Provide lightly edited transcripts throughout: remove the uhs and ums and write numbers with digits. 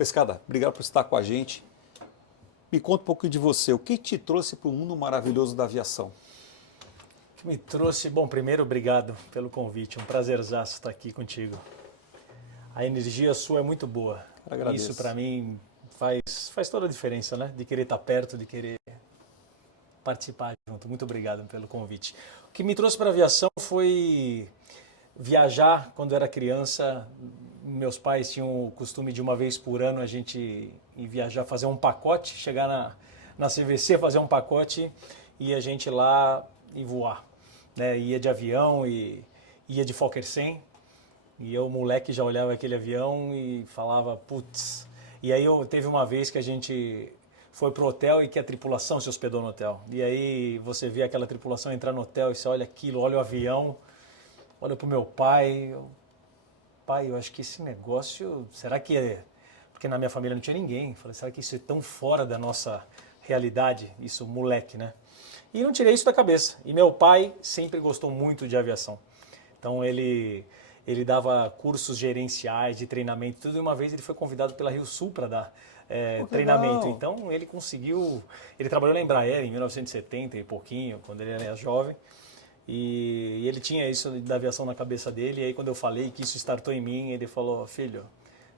Pescada, obrigado por estar com a gente. Me conta um pouquinho de você. O que te trouxe para o mundo maravilhoso da aviação? Que me trouxe, bom, primeiro obrigado pelo convite, um prazerzaço estar aqui contigo. A energia sua é muito boa. Agradeço. Isso para mim faz toda a diferença, né? De querer estar perto, de querer participar junto. Muito obrigado pelo convite. O que me trouxe para a aviação foi viajar quando era criança. Meus pais tinham o costume de uma vez por ano a gente ir viajar, fazer um pacote, chegar na CVC, fazer um pacote e a gente ir lá e voar. Né? Ia de avião e ia de Fokker 100. E eu, moleque, já olhava aquele avião e falava, putz. E aí teve uma vez que a gente foi pro hotel e que a tripulação se hospedou no hotel. E aí você vê aquela tripulação entrar no hotel e você olha aquilo, olha o avião, olha pro meu pai. Pai, eu acho que esse negócio, será que é... Porque na minha família não tinha ninguém. Falei, será que isso é tão fora da nossa realidade? Isso, moleque, né? E não tirei isso da cabeça. E meu pai sempre gostou muito de aviação. Então ele dava cursos gerenciais, de treinamento, tudo. E uma vez ele foi convidado pela Rio Sul para dar treinamento. Legal. Então ele conseguiu... Ele trabalhou na Embraer em 1970 e pouquinho, quando ele era jovem. E ele tinha isso da aviação na cabeça dele. E aí quando eu falei que isso startou em mim, ele falou, filho,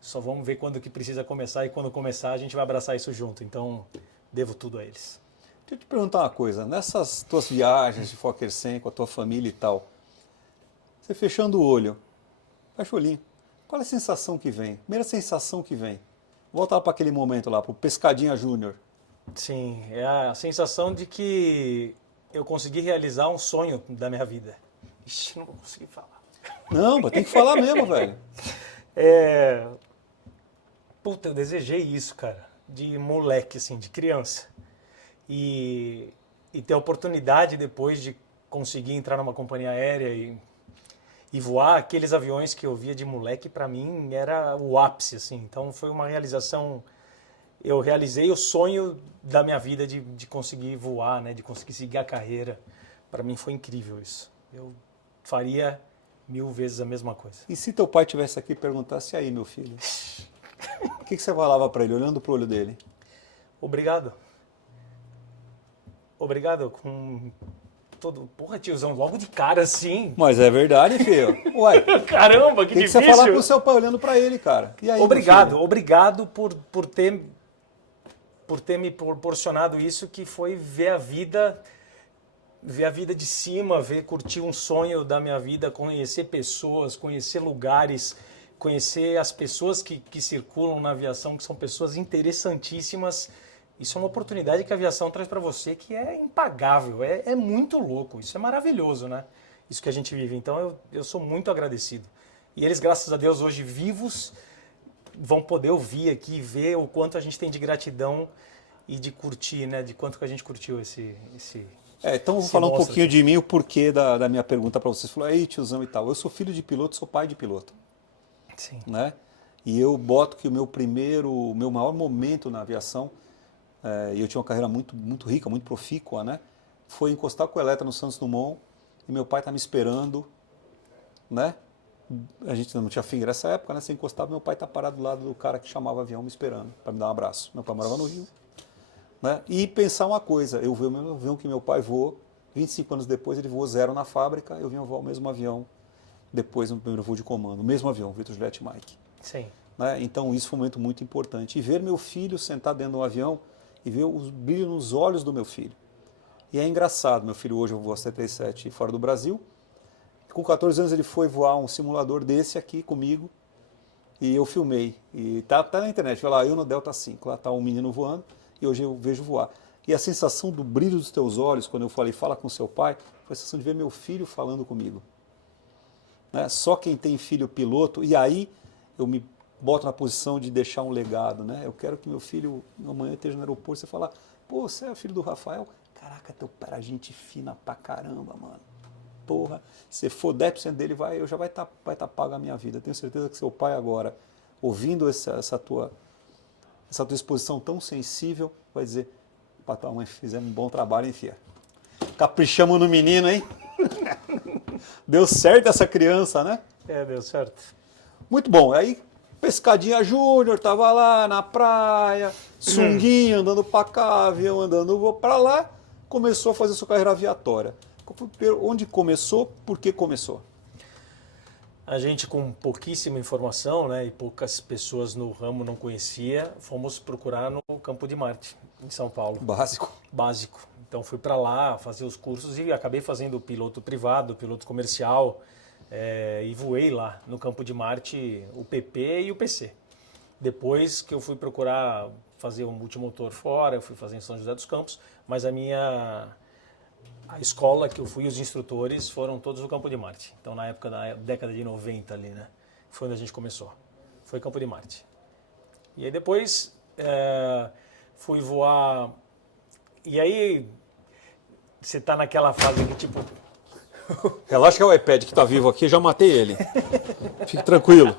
só vamos ver quando que precisa começar. E quando começar a gente vai abraçar isso junto. Então devo tudo a eles. Deixa eu te perguntar uma coisa. Nessas tuas viagens de Fokker 100 com a tua família e tal, você fechando o olho, fecha o olhinho, qual é a sensação que vem? Primeira sensação que vem. Volta lá para aquele momento lá, para o Pescadinha Júnior. Sim, é a sensação de que eu consegui realizar um sonho da minha vida. Ixi, não vou conseguir falar. Não, mas tem que falar mesmo, velho. Puta, eu desejei isso, cara, de moleque, assim, de criança. E ter a oportunidade depois de conseguir entrar numa companhia aérea e voar aqueles aviões que eu via de moleque, pra mim era o ápice, assim. Então foi uma realização. Eu realizei o sonho da minha vida de conseguir voar, né? De conseguir seguir a carreira. Para mim foi incrível isso. Eu faria 1000 vezes a mesma coisa. E se teu pai estivesse aqui e perguntasse, e aí, meu filho? O que você falava para ele, olhando pro olho dele? Obrigado. Obrigado com todo... Porra, tiozão, logo de cara assim. Mas é verdade, filho. Ué, Caramba, que tem que você difícil. falar pro seu pai olhando para ele, cara. E aí, meu Obrigado, filho? obrigado por ter me proporcionado isso, que foi ver a vida de cima, curtir um sonho da minha vida, conhecer pessoas, conhecer lugares, conhecer as pessoas que circulam na aviação, que são pessoas interessantíssimas. Isso é uma oportunidade que a aviação traz para você que é impagável, é muito louco, isso é maravilhoso, né? Isso que a gente vive. Então eu sou muito agradecido. E eles, graças a Deus, hoje vivos, vão poder ouvir aqui, ver o quanto a gente tem de gratidão e de curtir, né? De quanto que a gente curtiu esse Então eu vou esse falar um monstro pouquinho aqui. de mim, o porquê da minha pergunta para vocês. Você falou, aí tiozão e tal. Eu sou filho de piloto, sou pai de piloto, Sim. né? E eu boto que o meu maior momento na aviação, e eu tinha uma carreira muito, muito rica, muito profícua, né? Foi encostar com o Eletra no Santos Dumont e meu pai tá me esperando, né? A gente não tinha finger nessa época, né? Você encostava, meu pai tá parado do lado do cara que chamava avião me esperando para me dar um abraço. Meu pai morava no Rio. Né? E pensar uma coisa, eu vi o mesmo avião que meu pai voou, 25 anos depois ele voou 0 na fábrica, eu vim voar o mesmo avião depois no primeiro voo de comando, o mesmo avião, Vitor Juliette Mike. Sim. Né? Então isso foi um momento muito importante. E ver meu filho sentado dentro do avião e ver o brilho nos olhos do meu filho. E é engraçado, meu filho hoje voa 77 fora do Brasil, com 14 anos ele foi voar um simulador desse aqui comigo, e eu filmei, e tá na internet, vai lá, eu no Delta 5, lá tá um menino voando, e hoje eu vejo voar. E a sensação do brilho dos teus olhos, quando eu falei, fala com seu pai, foi a sensação de ver meu filho falando comigo. Né? Só quem tem filho piloto, e aí eu me boto na posição de deixar um legado. Né? Eu quero que meu filho amanhã esteja no aeroporto e você falar, pô, você é o filho do Rafael? Caraca, teu pai era gente fina pra caramba, mano. Porra, se for 10% dele, eu já vai tá pago a minha vida. Tenho certeza que seu pai agora, ouvindo essa tua exposição tão sensível, vai dizer, papai, mãe, fizemos um bom trabalho, hein, filha? Caprichamos no menino, hein? Deu certo essa criança, né? Deu certo. Muito bom. Aí Pescadinha Júnior, tava lá na praia, sunguinha, andando pra cá, avião andando pra lá, começou a fazer sua carreira aviatória. Onde começou, por que começou? A gente com pouquíssima informação, né, e poucas pessoas no ramo não conhecia, fomos procurar no Campo de Marte, em São Paulo. Básico. Básico. Então fui para lá fazer os cursos e acabei fazendo piloto privado, piloto comercial, e voei lá no Campo de Marte o PP e o PC. Depois que eu fui procurar fazer um multimotor fora, eu fui fazer em São José dos Campos, mas a escola que eu fui, os instrutores foram todos no Campo de Marte. Então na época da década de 90 ali, né? Foi onde a gente começou. Foi Campo de Marte. E aí depois fui voar. E aí você tá naquela fase que tipo. Relaxa que é o iPad que tá vivo aqui, já matei ele. Fique tranquilo.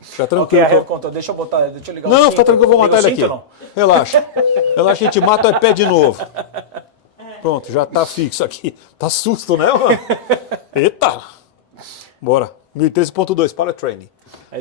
Fica tranquilo. Ok, deixa eu ligar o Não, cinto. fica tranquilo, eu vou matar ele aqui. Não? Relaxa. Relaxa, a gente mata o iPad de novo. Pronto, já tá fixo aqui. Tá susto, né, mano? Eita! Bora. 1013.2, para training.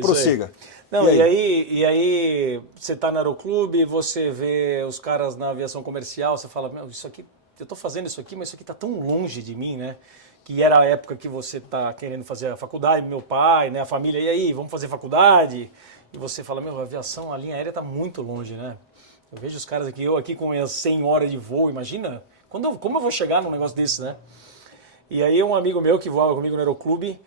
Prossiga. Não, e aí você tá no aeroclube, você vê os caras na aviação comercial, você fala, meu, isso aqui, eu tô fazendo isso aqui, mas isso aqui tá tão longe de mim, né? Que era a época que você tá querendo fazer a faculdade, meu pai, né, a família, e aí, vamos fazer faculdade? E você fala, meu, a aviação, a linha aérea tá muito longe, né? Eu vejo os caras aqui, eu aqui com minhas 100 horas de voo, imagina, como eu vou chegar num negócio desse, né? E aí um amigo meu que voava comigo no aeroclube,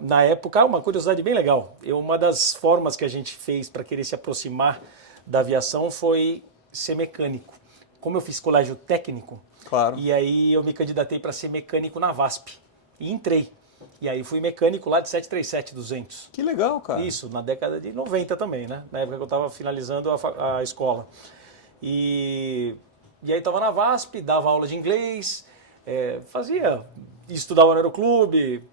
na época, uma curiosidade bem legal. Uma das formas que a gente fez para querer se aproximar da aviação foi ser mecânico. Como eu fiz colégio técnico, claro. E aí eu me candidatei para ser mecânico na VASP. E entrei. E aí fui mecânico lá de 737-200. Que legal, cara. Isso, na década de 90 também, né? Na época que eu estava finalizando a escola. E aí estava na VASP, dava aula de inglês, estudava no aeroclube.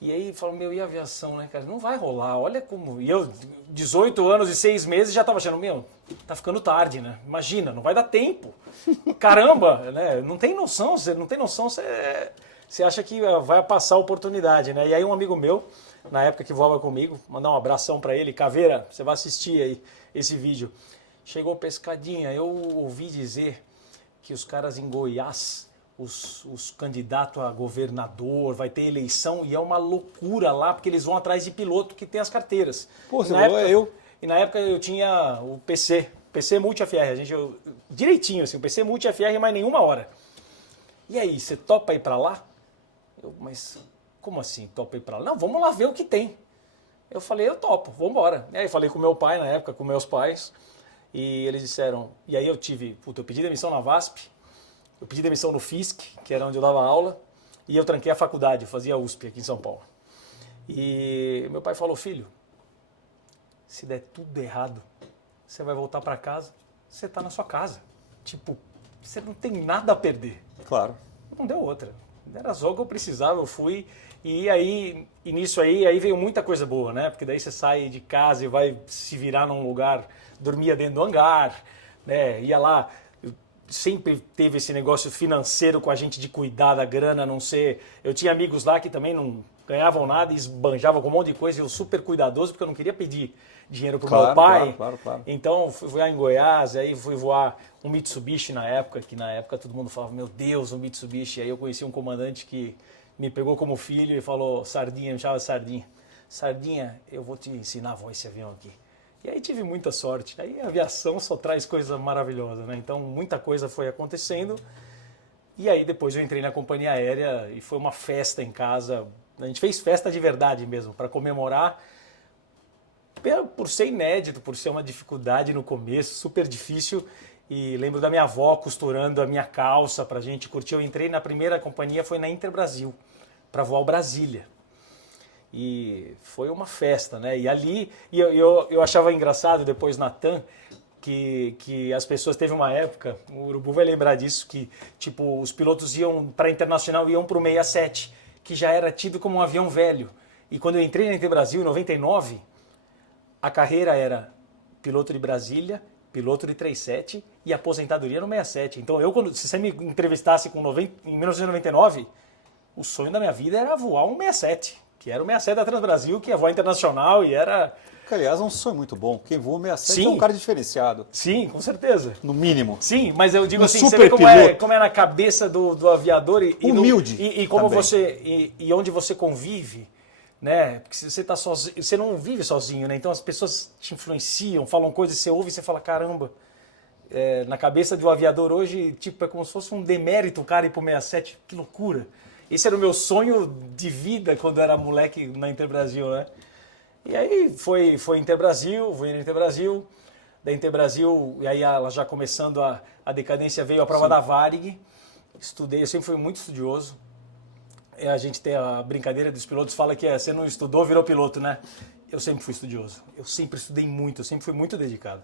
E aí falou, meu, e a aviação, né, cara? Não vai rolar, olha como... E eu, 18 anos e 6 meses, já estava achando, meu, tá ficando tarde, né? Imagina, não vai dar tempo. Caramba, né? Não tem noção, você acha que vai passar a oportunidade, né? E aí um amigo meu, na época que voava comigo, mandar um abração para ele, Caveira, você vai assistir aí esse vídeo. Chegou Pescadinha, eu ouvi dizer que os caras em Goiás... Os candidatos a governador, vai ter eleição e é uma loucura lá, porque eles vão atrás de piloto que tem as carteiras. Pô, você falou, E na época eu tinha o PC Multi-FR, direitinho assim, o PC Multi-FR, mais nenhuma hora. E aí, você topa ir pra lá? Mas como assim, topa ir pra lá? Não, vamos lá ver o que tem. Eu falei, eu topo, vamos embora. E aí falei com meu pai na época, com meus pais, e eles disseram, e aí eu pedi demissão na VASP, eu pedi demissão no FISC, que era onde eu dava aula, e eu tranquei a faculdade, eu fazia USP aqui em São Paulo. E meu pai falou, filho, se der tudo errado, você vai voltar para casa, você tá na sua casa. Tipo, você não tem nada a perder. Claro. Não deu outra. Era só o que eu precisava, eu fui. E nisso aí veio muita coisa boa, né? Porque daí você sai de casa e vai se virar num lugar, dormia dentro do hangar, né? Ia lá... Sempre teve esse negócio financeiro com a gente de cuidar da grana, não ser... Eu tinha amigos lá que também não ganhavam nada e esbanjavam com um monte de coisa, e eu super cuidadoso porque eu não queria pedir dinheiro pro meu pai. Claro. Então fui voar em Goiás, aí fui voar um Mitsubishi na época, que na época todo mundo falava, meu Deus, um Mitsubishi. Aí eu conheci um comandante que me pegou como filho e falou, Sardinha, me chamava Sardinha. Sardinha, eu vou te ensinar a voar esse avião aqui. E aí tive muita sorte. Aí a aviação só traz coisa maravilhosa, né? Então muita coisa foi acontecendo. E aí depois eu entrei na companhia aérea e foi uma festa em casa. A gente fez festa de verdade mesmo, para comemorar. Por ser inédito, por ser uma dificuldade no começo, super difícil. E lembro da minha avó costurando a minha calça pra gente curtir. Eu entrei na primeira companhia, foi na Interbrasil, para voar o Brasília. E foi uma festa, né? E ali, eu achava engraçado depois na TAM, que as pessoas, teve uma época, o Urubu vai lembrar disso, que tipo, os pilotos iam para internacional, iam para o 67, que já era tido como um avião velho. E quando eu entrei na Interbrasil, em 99, a carreira era piloto de Brasília, piloto de 37 e aposentadoria no 67. Então se você me entrevistasse em 1999, o sonho da minha vida era voar um 67. que era o 67 da Transbrasil, que é voo internacional e era... Que, aliás, é um sonho muito bom. Quem voa 67 Sim. é um cara diferenciado. Sim, com certeza. No mínimo. Sim, mas eu digo Um assim, você super vê piloto. como é na cabeça do aviador e Humilde e como também. você e onde você convive, né? Porque se você tá sozinho, você não vive sozinho, né? Então as pessoas te influenciam, falam coisas, você ouve e você fala, caramba, na cabeça de um aviador hoje, tipo, é como se fosse um demérito o cara ir pro 67, que loucura. Esse era o meu sonho de vida quando eu era moleque na Interbrasil, né? E aí foi Interbrasil, voei na Interbrasil, da Interbrasil, e aí ela já começando a decadência, veio a prova da Varig, estudei, eu sempre fui muito estudioso. A gente tem a brincadeira dos pilotos, fala que você não estudou, virou piloto, né? Eu sempre fui estudioso, eu sempre estudei muito, eu sempre fui muito dedicado.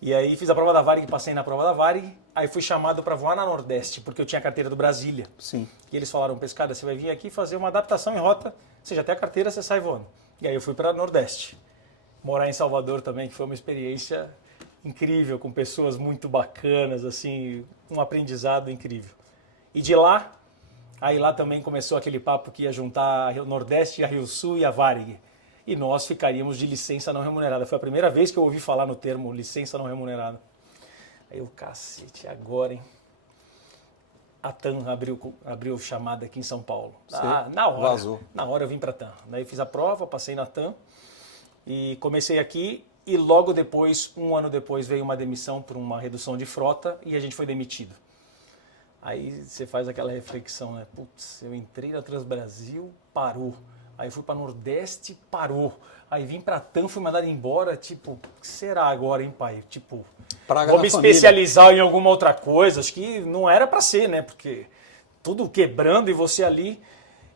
E aí fiz a prova da Varig, passei na prova da Varig, aí fui chamado para voar na Nordeste, porque eu tinha a carteira do Brasília. Sim. E eles falaram, Pescada, você vai vir aqui fazer uma adaptação em rota, você já tem a carteira, você sai voando. E aí eu fui para Nordeste, morar em Salvador também, que foi uma experiência incrível, com pessoas muito bacanas, assim, um aprendizado incrível. E de lá, aí lá também começou aquele papo que ia juntar o Nordeste, a Rio Sul e a Varig. E nós ficaríamos de licença não remunerada. Foi a primeira vez que eu ouvi falar no termo licença não remunerada. Aí eu, cacete, agora, hein? A TAM abriu chamada aqui em São Paulo. Na hora. Vazou. Na hora eu vim para a TAM. Daí fiz a prova, passei na TAM e comecei aqui. E logo depois, um ano depois, veio uma demissão por uma redução de frota e a gente foi demitido. Aí você faz aquela reflexão, né? Putz, eu entrei na Transbrasil, parou. Aí fui para Nordeste, parou. Aí vim para TAM, fui mandado embora. Tipo, o que será agora, hein, pai? Tipo, Praga vou na me família. especializar em alguma outra coisa. Acho que não era para ser, né? Porque tudo quebrando e você ali.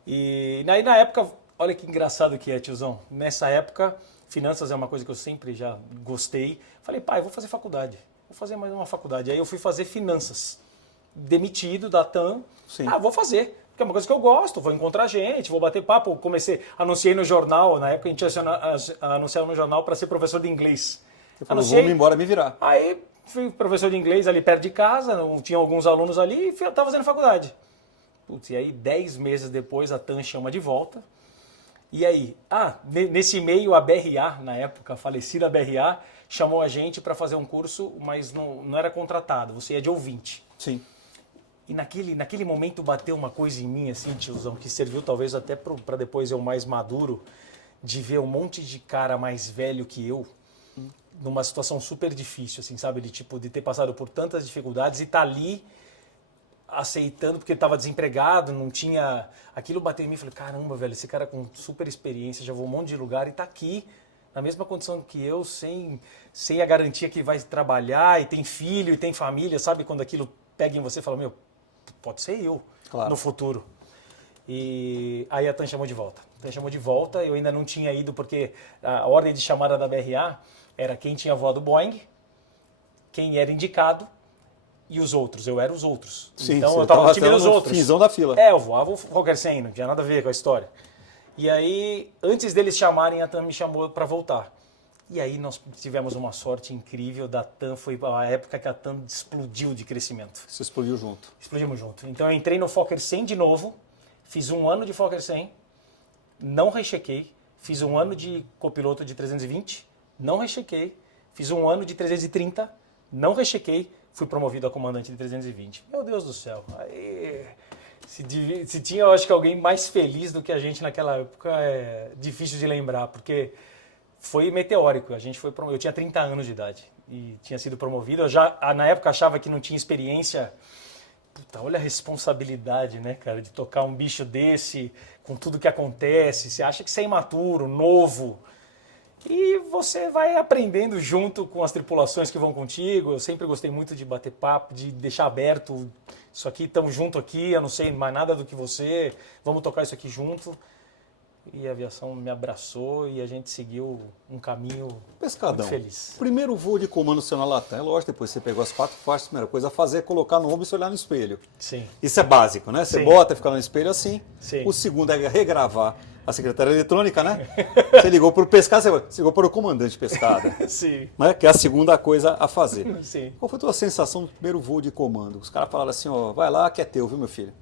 E aí na época, olha que engraçado que é, tiozão. Nessa época, finanças é uma coisa que eu sempre já gostei. Falei, pai, vou fazer faculdade. Vou fazer mais uma faculdade. Aí eu fui fazer finanças. Demitido da TAM. Sim. Vou fazer. Porque é uma coisa que eu gosto, vou encontrar gente, vou bater papo. Anunciei no jornal, na época a gente anunciava no jornal para ser professor de inglês. Você falou, vou me embora me virar. Aí fui professor de inglês ali perto de casa, tinha alguns alunos ali e estava fazendo faculdade. Putz, e aí 10 meses depois a TAM chama de volta. E aí, nesse meio a BRA, na época, a falecida BRA, chamou a gente para fazer um curso, mas não era contratado, você ia de ouvinte. Sim. E naquele momento bateu uma coisa em mim, assim, tiozão, que serviu talvez até para depois eu mais maduro, de ver um monte de cara mais velho que eu, numa situação super difícil, assim, sabe? De ter passado por tantas dificuldades e estar ali aceitando, porque ele estava desempregado, não tinha... Aquilo bateu em mim e falei, caramba, velho, esse cara com super experiência, já vou um monte de lugar e está aqui, na mesma condição que eu, sem a garantia que vai trabalhar e tem filho e tem família, sabe? Quando aquilo pega em você e fala, meu, pode ser eu no futuro. E aí a TAM chamou de volta. A TAM chamou de volta, eu ainda não tinha ido porque a ordem de chamada da BRA era quem tinha voado Boeing, quem era indicado e os outros. Eu era os outros. Sim, então eu eu estava no time dos outros. Finzão da fila. Eu voava o Fokker 100, não tinha nada a ver com a história. E aí, antes deles chamarem, a TAM me chamou para voltar. E aí nós tivemos uma sorte incrível da TAM, foi a época que a TAM explodiu de crescimento. Você explodiu junto. Explodimos junto. Então eu entrei no Fokker 100 de novo, fiz um ano de Fokker 100, não rechequei, fiz um ano de copiloto de 320, não rechequei, fiz um ano de 330, não rechequei, fui promovido a comandante de 320. Meu Deus do céu, aí... Se tinha, eu acho que alguém mais feliz do que a gente naquela época, é difícil de lembrar, porque... Foi meteórico, eu tinha 30 anos de idade e tinha sido promovido. Eu já, na época, achava que não tinha experiência. Puta, olha a responsabilidade, né, cara, de tocar um bicho desse, com tudo que acontece. Você acha que você é imaturo, novo. E você vai aprendendo junto com as tripulações que vão contigo. Eu sempre gostei muito de bater papo, de deixar aberto. Isso aqui, estamos junto aqui, eu não sei mais nada do que você. Vamos tocar isso aqui junto. E a aviação me abraçou e a gente seguiu um caminho Pescadão, muito feliz. Primeiro voo de comando seu na Latam, é lógico, depois você pegou as 4 faixas, a primeira coisa a fazer é colocar no ombro e se olhar no espelho. Sim. Isso é básico, né? Você Sim. bota e fica no espelho assim. Sim. O segundo é regravar a secretária eletrônica, né? Você ligou para o pescado, você ligou para o comandante pescada. Sim. Né? Que é a segunda coisa a fazer. Sim. Qual foi a tua sensação do primeiro voo de comando? Os caras falaram assim, ó, vai lá que é teu, viu, meu filho?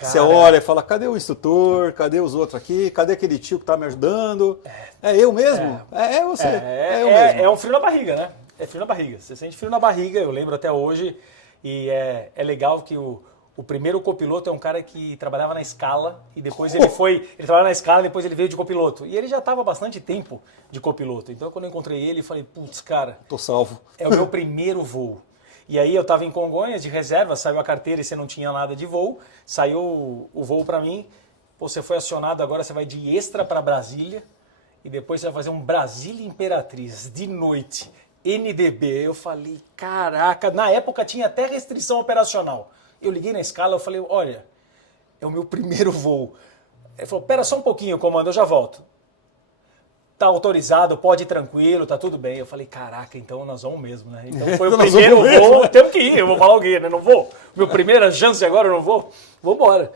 Você olha e fala, cadê o instrutor? Cadê os outros aqui? Cadê aquele tio que tá me ajudando? É eu mesmo? É você. É eu mesmo. É um frio na barriga, né? É frio na barriga. Você sente frio na barriga, eu lembro até hoje. E é legal que o primeiro copiloto é um cara que trabalhava na Scala e depois ele trabalhava na Scala e depois ele veio de copiloto. E ele já estava há bastante tempo de copiloto. Então quando eu encontrei ele, eu falei, putz, cara, tô salvo. É o meu primeiro voo. E aí eu estava em Congonhas de reserva, saiu a carteira e você não tinha nada de voo, saiu o voo para mim, você foi acionado, agora você vai de extra para Brasília e depois você vai fazer um Brasília Imperatriz de noite, NDB. Eu falei, caraca, na época tinha até restrição operacional. Eu liguei na Scala, eu falei, olha, é o meu primeiro voo. Ele falou, pera só um pouquinho, comando, eu já volto. Tá autorizado, pode ir tranquilo, tá tudo bem. Eu falei, caraca, então nós vamos mesmo, né? Então foi o primeiro voo, temos que ir, eu vou falar o quê, né? Não vou. Meu primeira chance agora, eu não vou. Vou embora.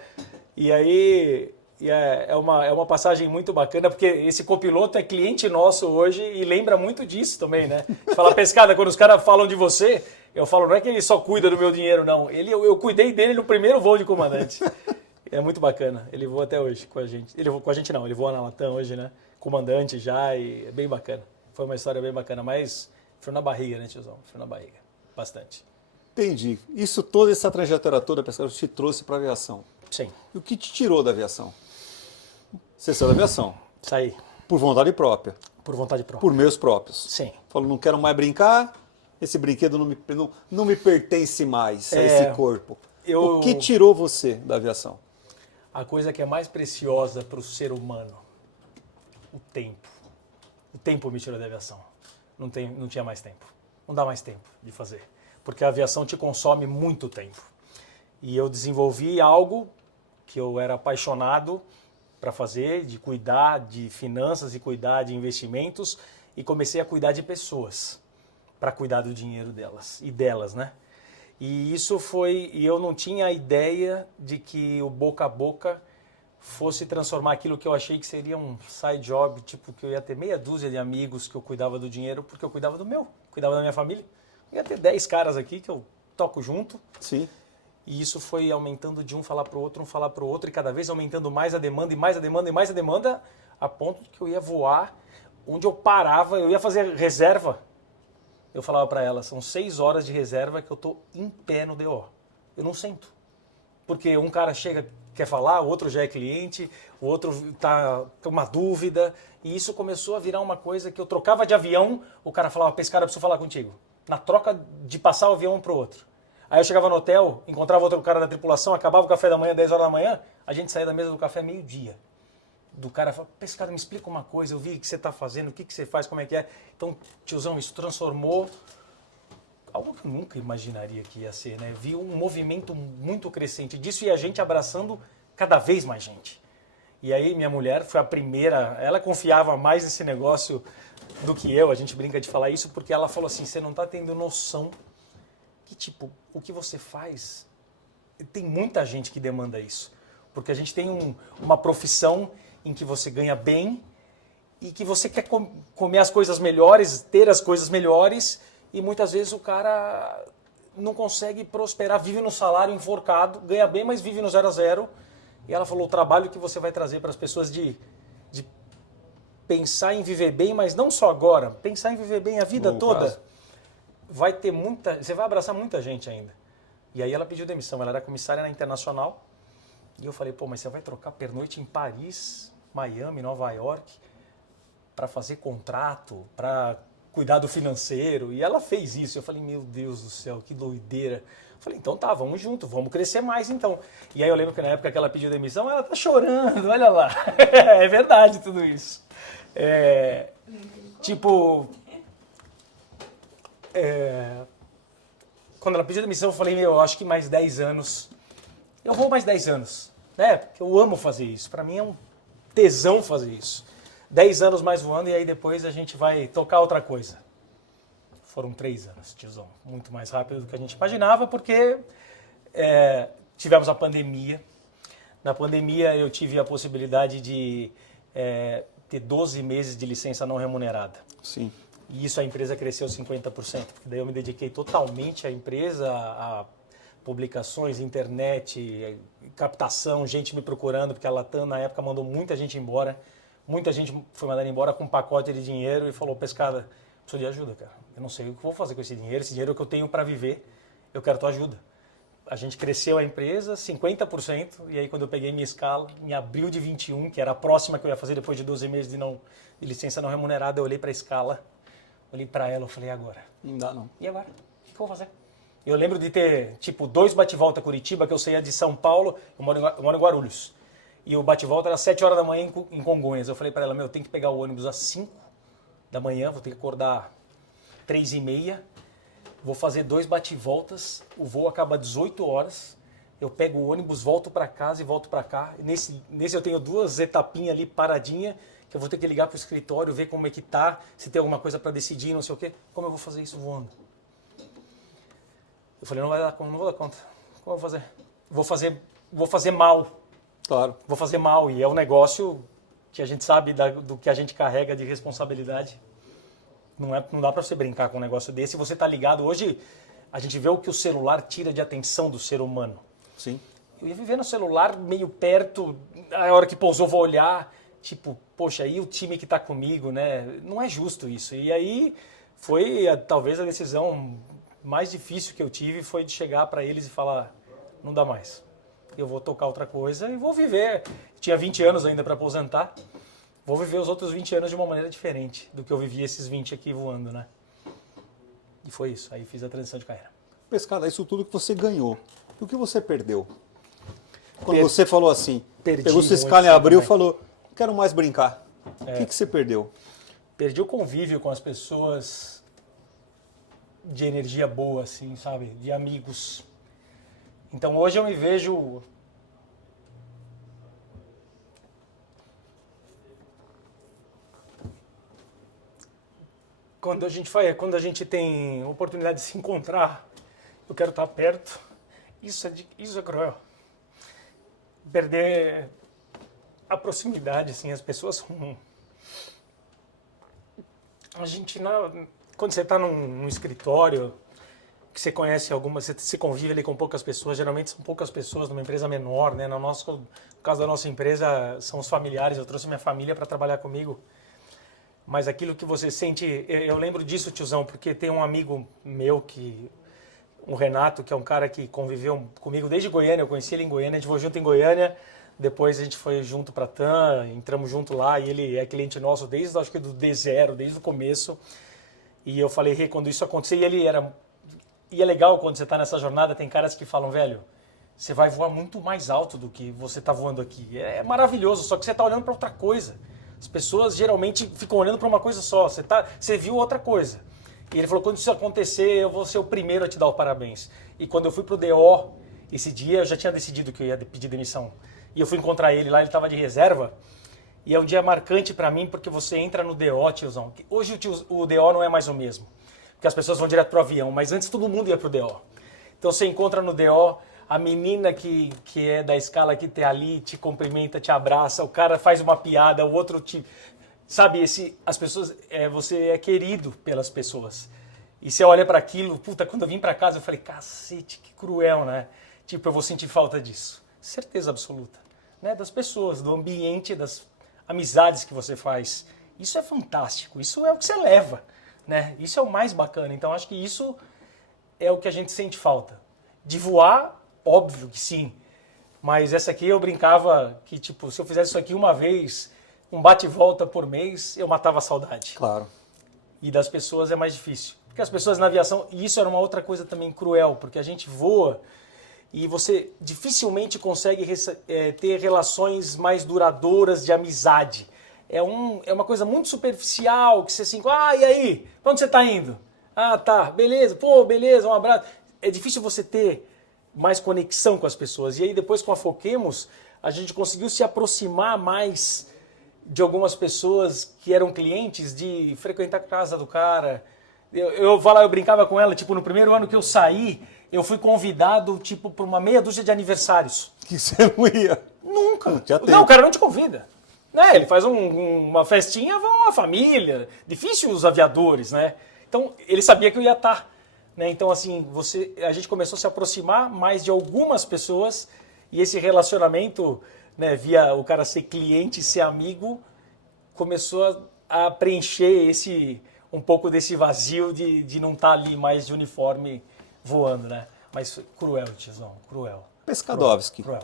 E aí é uma passagem muito bacana, porque esse copiloto é cliente nosso hoje e lembra muito disso também, né? Fala, Pescada, quando os caras falam de você, eu falo, não é que ele só cuida do meu dinheiro, não. Eu cuidei dele no primeiro voo de comandante. É muito bacana. Ele voa até hoje com a gente. Ele voa com a gente não, ele voa na Latam hoje, né? Comandante já, e é bem bacana. Foi uma história bem bacana, mas frio na barriga, né, tiozão? Frio na barriga, bastante. Entendi. Isso, toda essa trajetória toda, pessoal, te trouxe para a aviação. Sim. E o que te tirou da aviação? Você saiu da aviação. Saí. Por vontade própria. Por vontade própria. Por meios próprios. Sim. Falou, não quero mais brincar, esse brinquedo não me pertence mais a esse corpo. O que tirou você da aviação? A coisa que é mais preciosa para o ser humano. O tempo. O tempo me tirou da aviação. Não tinha mais tempo. Não dá mais tempo de fazer. Porque a aviação te consome muito tempo. E eu desenvolvi algo que eu era apaixonado para fazer, de cuidar de finanças e cuidar de investimentos, e comecei a cuidar de pessoas, para cuidar do dinheiro delas, né? E isso e eu não tinha a ideia de que o boca a boca fosse transformar aquilo que eu achei que seria um side job, tipo que eu ia ter meia dúzia de amigos que eu cuidava do dinheiro, porque eu cuidava cuidava da minha família. Eu ia ter 10 caras aqui que eu toco junto. Sim. E isso foi aumentando de um falar para o outro, e cada vez aumentando mais a demanda, e mais a demanda, e mais a demanda, a ponto de que eu ia voar, onde eu parava, eu ia fazer reserva. Eu falava para ela, são 6 horas de reserva que eu estou em pé no DO. Eu não sento. Porque um cara chega, quer falar, o outro já é cliente, o outro tá com uma dúvida, e isso começou a virar uma coisa que eu trocava de avião, o cara falava, Pescara, eu preciso falar contigo. Na troca de passar o avião um pro outro. Aí eu chegava no hotel, encontrava outro cara da tripulação, acabava o café da manhã, 10 horas da manhã, a gente saía da mesa do café meio-dia. Do cara falava, Pescara, me explica uma coisa, eu vi o que você está fazendo, o que você faz, como é que é. Então, tiozão, isso transformou algo que eu nunca imaginaria que ia ser, né? Vi um movimento muito crescente disso e a gente abraçando cada vez mais gente. E aí minha mulher foi a primeira, ela confiava mais nesse negócio do que eu, a gente brinca de falar isso, porque ela falou assim, você não está tendo noção que, tipo, o que você faz, tem muita gente que demanda isso. Porque a gente tem uma profissão em que você ganha bem e que você quer comer as coisas melhores, ter as coisas melhores, e muitas vezes o cara não consegue prosperar, vive no salário enforcado, ganha bem, mas vive no 0 a 0. E ela falou, o trabalho que você vai trazer para as pessoas de pensar em viver bem, mas não só agora, pensar em viver bem a vida toda, vai ter você vai abraçar muita gente ainda. E aí ela pediu demissão, ela era comissária na Internacional, e eu falei, pô, mas você vai trocar pernoite em Paris, Miami, Nova York, para fazer contrato, para cuidar do financeiro, e ela fez isso. Eu falei, meu Deus do céu, que doideira. Eu falei, então tá, vamos junto, vamos crescer mais então. E aí eu lembro que na época que ela pediu demissão, ela tá chorando, olha lá. É verdade tudo isso. Quando ela pediu demissão, eu falei, eu acho que mais 10 anos, eu vou mais 10 anos, né? Porque eu amo fazer isso, para mim é um tesão fazer isso. 10 anos mais voando e aí depois a gente vai tocar outra coisa. Foram 3 anos, tiozão. Muito mais rápido do que a gente imaginava, porque tivemos a pandemia. Na pandemia eu tive a possibilidade de ter 12 meses de licença não remunerada. Sim. E isso a empresa cresceu 50%, porque daí eu me dediquei totalmente à empresa, a publicações, internet, captação, gente me procurando, porque a Latam na época mandou muita gente embora. Muita gente foi mandada embora com um pacote de dinheiro e falou, Pescada, preciso de ajuda, cara. Eu não sei o que vou fazer com esse dinheiro é o que eu tenho para viver, eu quero tua ajuda. A gente cresceu a empresa 50%, e aí quando eu peguei minha escala, em abril de 21, que era a próxima que eu ia fazer depois de 12 meses de licença não remunerada, eu olhei para a escala, olhei para ela, eu falei, e agora? Não dá, não. E agora? O que eu vou fazer? Eu lembro de ter, 2 bate-volta Curitiba, que eu saía de São Paulo, eu moro em Guarulhos. E o bate-volta era 7 horas da manhã em Congonhas. Eu falei para ela, tem que pegar o ônibus às 5 da manhã, vou ter que acordar 3h30, vou fazer 2 bate-voltas, o voo acaba às 18 horas, eu pego o ônibus, volto para casa e volto para cá. Nesse eu tenho 2 etapinhas ali paradinha, que eu vou ter que ligar para o escritório, ver como é que tá, se tem alguma coisa para decidir, não sei o quê. Como eu vou fazer isso voando? Eu falei, não vou dar conta. Como eu vou fazer? Vou fazer mal. Claro. Vou fazer mal. E é um negócio que a gente sabe do que a gente carrega de responsabilidade. Não dá para você brincar com um negócio desse. Você tá ligado. Hoje, a gente vê o que o celular tira de atenção do ser humano. Sim. Eu ia viver no celular meio perto, a hora que pousou vou olhar, poxa, aí o time que tá comigo, né? Não é justo isso. E aí foi talvez a decisão mais difícil que eu tive, foi de chegar para eles e falar, não dá mais. Eu vou tocar outra coisa e vou viver. Tinha 20 anos ainda para aposentar. Vou viver os outros 20 anos de uma maneira diferente do que eu vivi esses 20 aqui voando, né? E foi isso. Aí fiz a transição de carreira. Pescada, isso tudo que você ganhou. E o que você perdeu? Quando você falou assim, pegou sua escala e abriu e falou, quero mais brincar. O que você perdeu? Perdi o convívio com as pessoas de energia boa, assim, sabe? De amigos. Então hoje eu me vejo quando a gente tem oportunidade de se encontrar, eu quero estar perto. Isso é cruel. Perder a proximidade, assim, as pessoas. A gente quando você está num escritório que você conhece algumas, você se convive ali com poucas pessoas, geralmente são poucas pessoas numa empresa menor, né? No caso da nossa empresa, são os familiares, eu trouxe minha família para trabalhar comigo. Mas aquilo que você sente, eu lembro disso, tiozão, porque tem um amigo meu, o Renato, que é um cara que conviveu comigo desde Goiânia, eu conheci ele em Goiânia, a gente foi junto em Goiânia, depois a gente foi junto para a TAM, entramos junto lá, e ele é cliente nosso desde, acho que do D0, desde o começo. E eu falei, Rê, quando isso acontecer, e é legal quando você está nessa jornada, tem caras que falam, velho, você vai voar muito mais alto do que você está voando aqui. É maravilhoso, só que você está olhando para outra coisa. As pessoas geralmente ficam olhando para uma coisa só, você viu outra coisa. E ele falou, quando isso acontecer, eu vou ser o primeiro a te dar o parabéns. E quando eu fui pro DO, esse dia, eu já tinha decidido que eu ia pedir demissão. E eu fui encontrar ele lá, ele estava de reserva. E é um dia marcante para mim, porque você entra no DO, tiozão. Hoje o DO não é mais o mesmo, porque as pessoas vão direto pro avião, mas antes todo mundo ia pro DO. Então você encontra no DO, a menina que é da escala que tá ali, te cumprimenta, te abraça, o cara faz uma piada, o outro te... Sabe, as pessoas, você é querido pelas pessoas. E você olha para aquilo, quando eu vim para casa eu falei, cacete, que cruel, né? Eu vou sentir falta disso. Certeza absoluta. Né? Das pessoas, do ambiente, das amizades que você faz. Isso é fantástico, isso é o que você leva, né? Isso é o mais bacana. Então acho que isso é o que a gente sente falta. De voar, óbvio que sim. Mas essa aqui eu brincava que, se eu fizesse isso aqui uma vez, um bate e volta por mês, eu matava a saudade. Claro. E das pessoas é mais difícil. Porque as pessoas na aviação, e isso era uma outra coisa também cruel, porque a gente voa e você dificilmente consegue ter relações mais duradouras de amizade. É uma coisa muito superficial, que você assim, e aí? Pra onde você tá indo? Ah, tá, beleza, beleza, um abraço. É difícil você ter mais conexão com as pessoas. E aí depois com a Foquemos, a gente conseguiu se aproximar mais de algumas pessoas que eram clientes, de frequentar a casa do cara. Eu brincava com ela, no primeiro ano que eu saí, eu fui convidado, por uma meia dúzia de aniversários. Que você não ia? Nunca. Já tem. Não, o cara não te convida. Né? Ele faz uma festinha, vai uma família. Difícil os aviadores, né? Então, ele sabia que eu ia estar. Né? Então, assim, a gente começou a se aproximar mais de algumas pessoas E esse relacionamento, né, via o cara ser cliente, ser amigo, começou a preencher um pouco desse vazio de não estar ali mais de uniforme voando, né? Mas cruel, tiozão, cruel. Pescadovski, Cruel.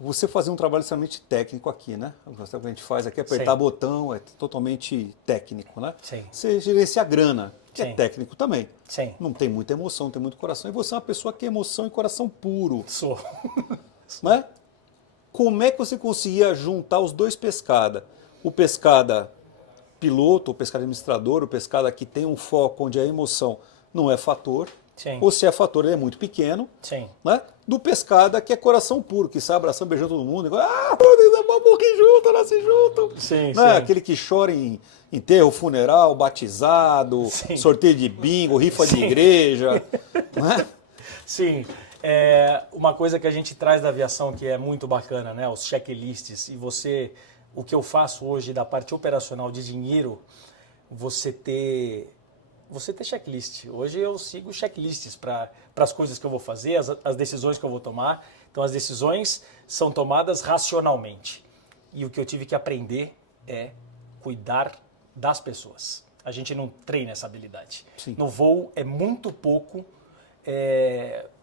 você fazia um trabalho extremamente técnico aqui, né? O que a gente faz aqui é apertar Sim. botão, é totalmente técnico, né? Sim. Você gerencia a grana, que é Sim. técnico também. Sim. Não tem muita emoção, não tem muito coração. E você é uma pessoa que é emoção e coração puro, Sou. né? Como é que você conseguia juntar os dois pescada? O pescada piloto, o pescada administrador, o pescada que tem um foco onde a emoção não é fator, Sim. ou se é fator ele é muito pequeno, Sim. né? Do pescada que é coração puro, que sai abraçando, beijando todo mundo, e vamos morrer junto, nasce junto. Sim, Né? sim. Aquele que chora em enterro, funeral, batizado, Sim. sorteio de bingo, rifa de Sim. igreja. Né? Sim, uma coisa que a gente traz da aviação que é muito bacana, né? Os checklists. E o que eu faço hoje da parte operacional de dinheiro, você ter checklist. Hoje eu sigo checklists para as coisas que eu vou fazer, as decisões que eu vou tomar. Então as decisões são tomadas racionalmente. E o que eu tive que aprender é cuidar das pessoas. A gente não treina essa habilidade. Sim. No voo é muito pouco.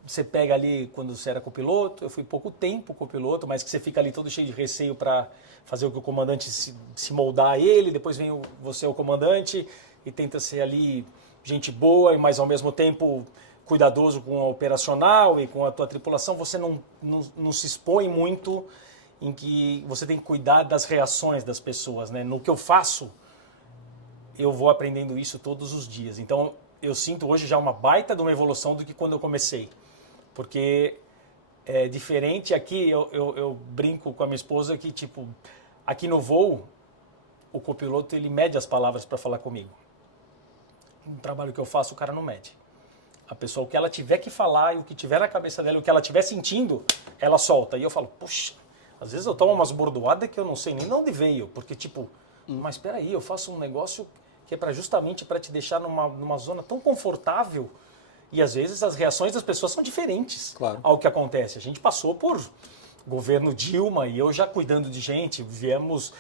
Você pega ali quando você era copiloto, eu fui pouco tempo copiloto, mas que você fica ali todo cheio de receio para fazer o que o comandante se moldar a ele, depois vem você o comandante e tenta ser ali gente boa, mas ao mesmo tempo cuidadoso com a operacional e com a tua tripulação. Você não se expõe muito em que você tem que cuidar das reações das pessoas, né? No que eu faço, eu vou aprendendo isso todos os dias. Então, eu sinto hoje já uma baita de uma evolução do que quando eu comecei. Porque é diferente aqui, eu brinco com a minha esposa que, tipo, aqui no voo, o copiloto, ele mede as palavras para falar comigo. No trabalho que eu faço, o cara não mede. A pessoa, o que ela tiver que falar e o que tiver na cabeça dela, o que ela estiver sentindo, ela solta. E eu falo, puxa, às vezes eu tomo umas bordoadas que eu não sei nem de onde veio. Porque, tipo, mas espera aí, eu faço um negócio que é justamente para te deixar numa zona tão confortável. E às vezes as reações das pessoas são diferentes ao que acontece. A gente passou por governo Dilma e eu já cuidando de gente, viemos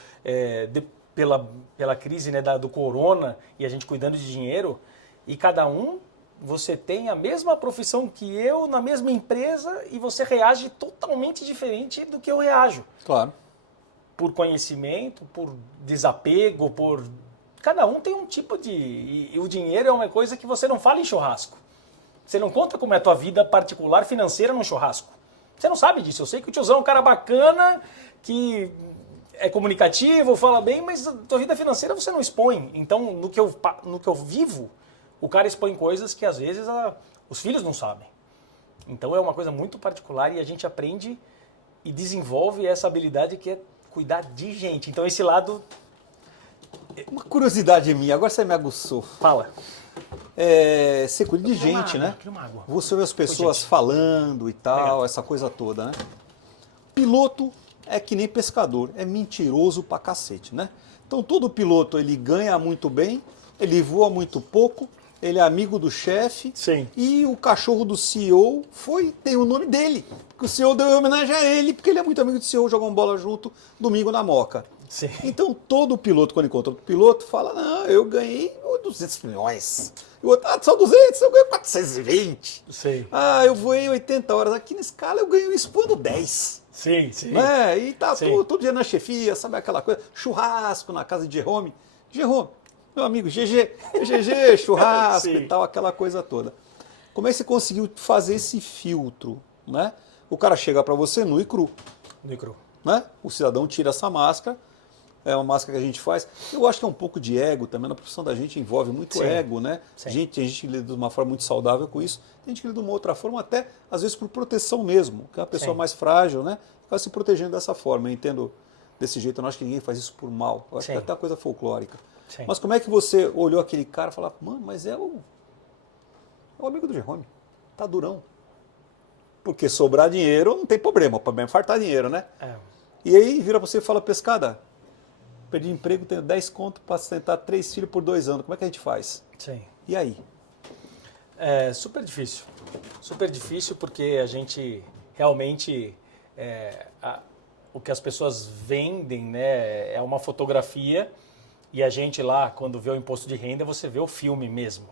pela crise, né, do corona e a gente cuidando de dinheiro. E cada um, você tem a mesma profissão que eu, na mesma empresa, e você reage totalmente diferente do que eu reajo. Claro. Por conhecimento, por desapego, Cada um tem um tipo de... E o dinheiro é uma coisa que você não fala em churrasco. Você não conta como é a tua vida particular financeira num churrasco. Você não sabe disso. Eu sei que o tiozão é um cara bacana, que é comunicativo, fala bem, mas a tua vida financeira você não expõe. Então, no que eu vivo, o cara expõe coisas que às vezes os filhos não sabem. Então é uma coisa muito particular e a gente aprende e desenvolve essa habilidade que é cuidar de gente. Então esse lado... Uma curiosidade minha, agora você me aguçou. Fala. Você cuida de gente, né? Você vê as pessoas falando e tal, legal, essa coisa toda, né? Piloto é que nem pescador, é mentiroso pra cacete, né? Então todo piloto ele ganha muito bem, ele voa muito pouco, ele é amigo do chefe. Sim. E o cachorro do CEO tem o nome dele, porque o CEO deu homenagem a ele, porque ele é muito amigo do CEO, jogam bola junto domingo na Moca. Sim. Então todo piloto, quando encontra outro piloto, fala, não, eu ganhei 200 milhões. E o outro, só 200, eu ganhei 420. Sim. Eu voei 80 horas. Aqui na escala eu ganho isso quando 10. Sim, sim. Né? E tá todo dia na chefia, sabe aquela coisa? Churrasco na casa de Jerome. Jerome, meu amigo, GG, churrasco e tal, aquela coisa toda. Como é que você conseguiu fazer esse filtro, né? O cara chega para você nu e cru. Nu e cru. Né? O cidadão tira essa máscara, é uma máscara que a gente faz. Eu acho que é um pouco de ego também, na profissão da gente envolve muito ego, né? Tem gente que lida de uma forma muito saudável com isso, tem gente que lida de uma outra forma, até às vezes por proteção mesmo, que é uma pessoa mais frágil, né? Fica se protegendo dessa forma. Eu entendo desse jeito, eu não acho que ninguém faz isso por mal. Eu acho que é até uma coisa folclórica. Sim. Mas como é que você olhou aquele cara e falou, mano, mas é o amigo do Jerome, tá durão. Porque sobrar dinheiro não tem problema, o problema é fartar dinheiro, né? E aí vira pra você e fala, pescada, perdi emprego, tenho 10 conto para sustentar 3 filhos por 2 anos, como é que a gente faz? Sim. E aí? É super difícil porque a gente realmente o que as pessoas vendem, né, é uma fotografia e a gente lá, quando vê o imposto de renda, você vê o filme mesmo.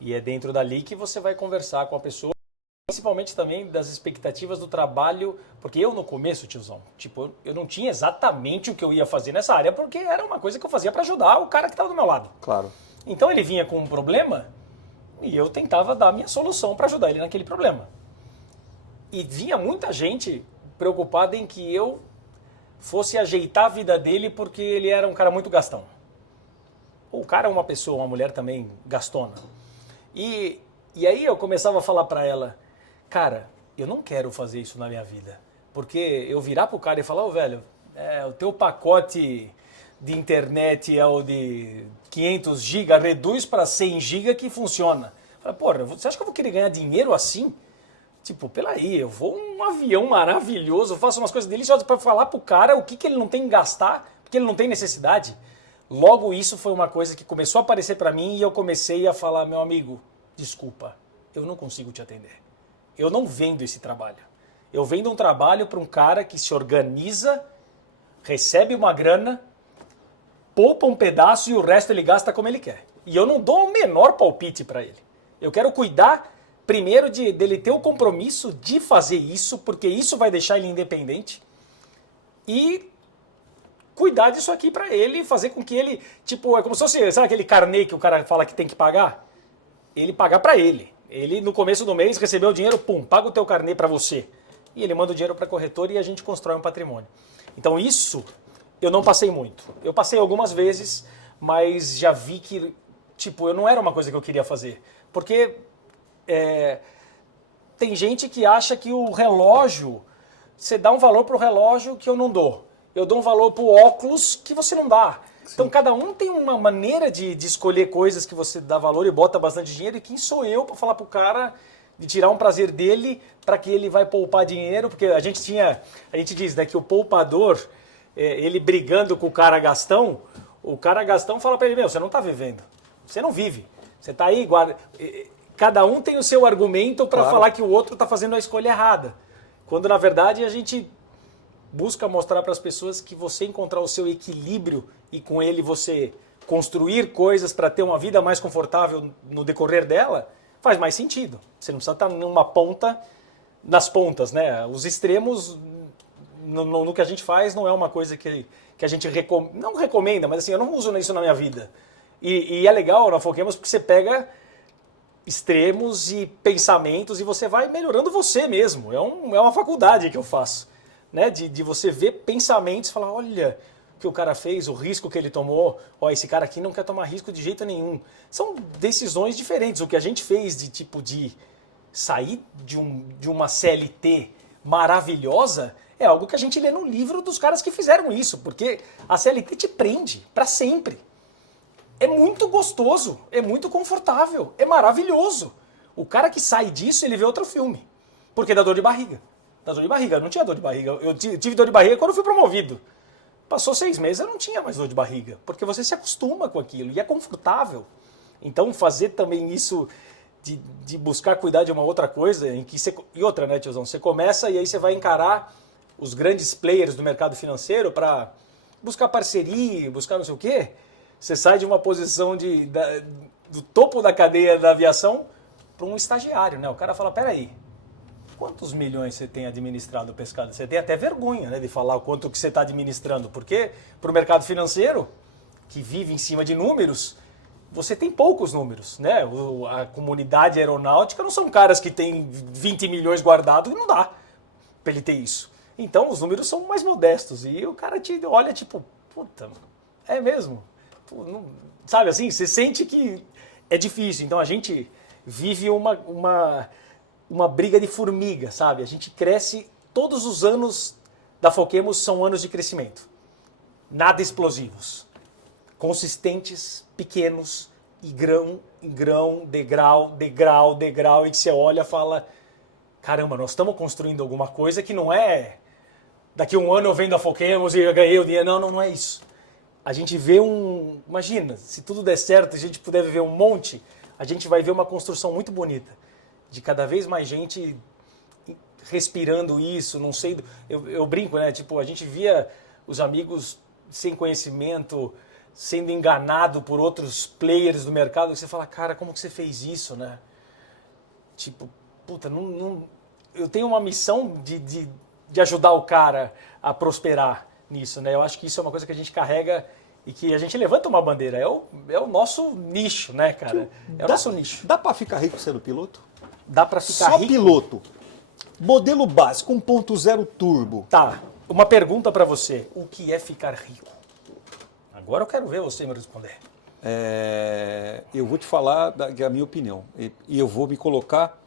E é dentro dali que você vai conversar com a pessoa, principalmente também das expectativas do trabalho, porque eu no começo, tiozão, tipo, eu não tinha exatamente o que eu ia fazer nessa área, porque era uma coisa que eu fazia para ajudar o cara que estava do meu lado. Claro. Então ele vinha com um problema e eu tentava dar a minha solução para ajudar ele naquele problema. E vinha muita gente preocupada em que eu fosse ajeitar a vida dele porque ele era um cara muito gastão. O cara é uma pessoa, uma mulher também gastona. E aí eu começava a falar para ela, cara, eu não quero fazer isso na minha vida. Porque eu virar pro cara e falar, velho, o teu pacote de internet é o de 500 GB, reduz para 100 GB que funciona. Fala, porra, você acha que eu vou querer ganhar dinheiro assim? Tipo, peraí, eu vou um avião maravilhoso, faço umas coisas deliciosas para falar pro cara o que ele não tem que gastar, porque ele não tem necessidade. Logo isso foi uma coisa que começou a aparecer para mim e eu comecei a falar, meu amigo, desculpa, eu não consigo te atender. Eu não vendo esse trabalho. Eu vendo um trabalho para um cara que se organiza, recebe uma grana, poupa um pedaço e o resto ele gasta como ele quer. E eu não dou o menor palpite para ele. Eu quero cuidar primeiro dele ter o compromisso de fazer isso, porque isso vai deixar ele independente. E cuidar disso aqui para ele e fazer com que ele, tipo, é como se fosse, sabe aquele carnê que o cara fala que tem que pagar? Ele pagar para ele. Ele no começo do mês recebeu o dinheiro, pum, paga o teu carnê para você. E ele manda o dinheiro para a corretora e a gente constrói um patrimônio. Então isso eu não passei muito. Eu passei algumas vezes, mas já vi que, tipo, eu não era uma coisa que eu queria fazer. Porque tem gente que acha que o relógio, você dá um valor pro relógio que eu não dou. Eu dou um valor pro óculos que você não dá. Sim. Então cada um tem uma maneira de escolher coisas que você dá valor e bota bastante dinheiro. E quem sou eu para falar pro cara de tirar um prazer dele para que ele vai poupar dinheiro? Porque a gente diz, né, que o poupador, ele brigando com o cara gastão fala para ele, meu, você não tá vivendo. Você não vive. Você tá aí, guarda. Cada um tem o seu argumento para falar que o outro está fazendo a escolha errada. Quando, na verdade, a gente busca mostrar para as pessoas que você encontrar o seu equilíbrio e com ele você construir coisas para ter uma vida mais confortável no decorrer dela, faz mais sentido. Você não precisa estar numa ponta, nas pontas, né? Os extremos, no que a gente faz, não é uma coisa que a gente não recomenda, mas assim, eu não uso isso na minha vida. E é legal na Foquemos porque você pega extremos e pensamentos e você vai melhorando você mesmo. É uma faculdade que eu faço, né? De você ver pensamentos e falar, olha o que o cara fez, o risco que ele tomou, ó, esse cara aqui não quer tomar risco de jeito nenhum. São decisões diferentes. O que a gente fez de sair de uma CLT maravilhosa é algo que a gente lê no livro dos caras que fizeram isso, porque a CLT te prende para sempre. É muito gostoso, é muito confortável, é maravilhoso. O cara que sai disso, ele vê outro filme. Porque dá dor de barriga. Dá dor de barriga, eu não tinha dor de barriga. Eu tive dor de barriga quando eu fui promovido. Passou 6 meses, eu não tinha mais dor de barriga. Porque você se acostuma com aquilo e é confortável. Então fazer também isso de buscar cuidar de uma outra coisa, em que você, e outra, né, tiozão? Você começa e aí você vai encarar os grandes players do mercado financeiro para buscar parceria, buscar não sei o quê. Você sai de uma posição do topo da cadeia da aviação para um estagiário, né? O cara fala, peraí, quantos milhões você tem administrado pescado? Você tem até vergonha, né, de falar o quanto que você está administrando, porque para o mercado financeiro, que vive em cima de números, você tem poucos números, né? A comunidade aeronáutica não são caras que têm 20 milhões guardados, não dá para ele ter isso. Então os números são mais modestos e o cara te olha tipo, puta, é mesmo? Não, sabe assim, você sente que é difícil. Então a gente vive uma briga de formiga, sabe? A gente cresce, todos os anos da Foquemos são anos de crescimento. Nada explosivos. Consistentes, pequenos, e grão em grão, degrau, e que você olha e fala, caramba, nós estamos construindo alguma coisa que não é daqui a um ano eu vendo a Foquemos e eu ganhei o dinheiro. Não é isso. A gente vê imagina, se tudo der certo, a gente puder ver um monte, a gente vai ver uma construção muito bonita, de cada vez mais gente respirando isso, não sei... Eu brinco, né? Tipo, a gente via os amigos sem conhecimento, sendo enganado por outros players do mercado, e você fala, cara, como que você fez isso, né? Tipo, puta, eu tenho uma missão de ajudar o cara a prosperar nisso, né? Eu acho que isso é uma coisa que a gente carrega e que a gente levanta uma bandeira. É o nosso nicho, né, cara? É o nosso nicho. Dá para ficar rico sendo piloto? Dá pra ficar Só rico? piloto. Modelo básico, 1.0 turbo. Tá, uma pergunta pra você. O que é ficar rico? Agora eu quero ver você me responder. Eu vou te falar da minha opinião. E eu vou me colocar...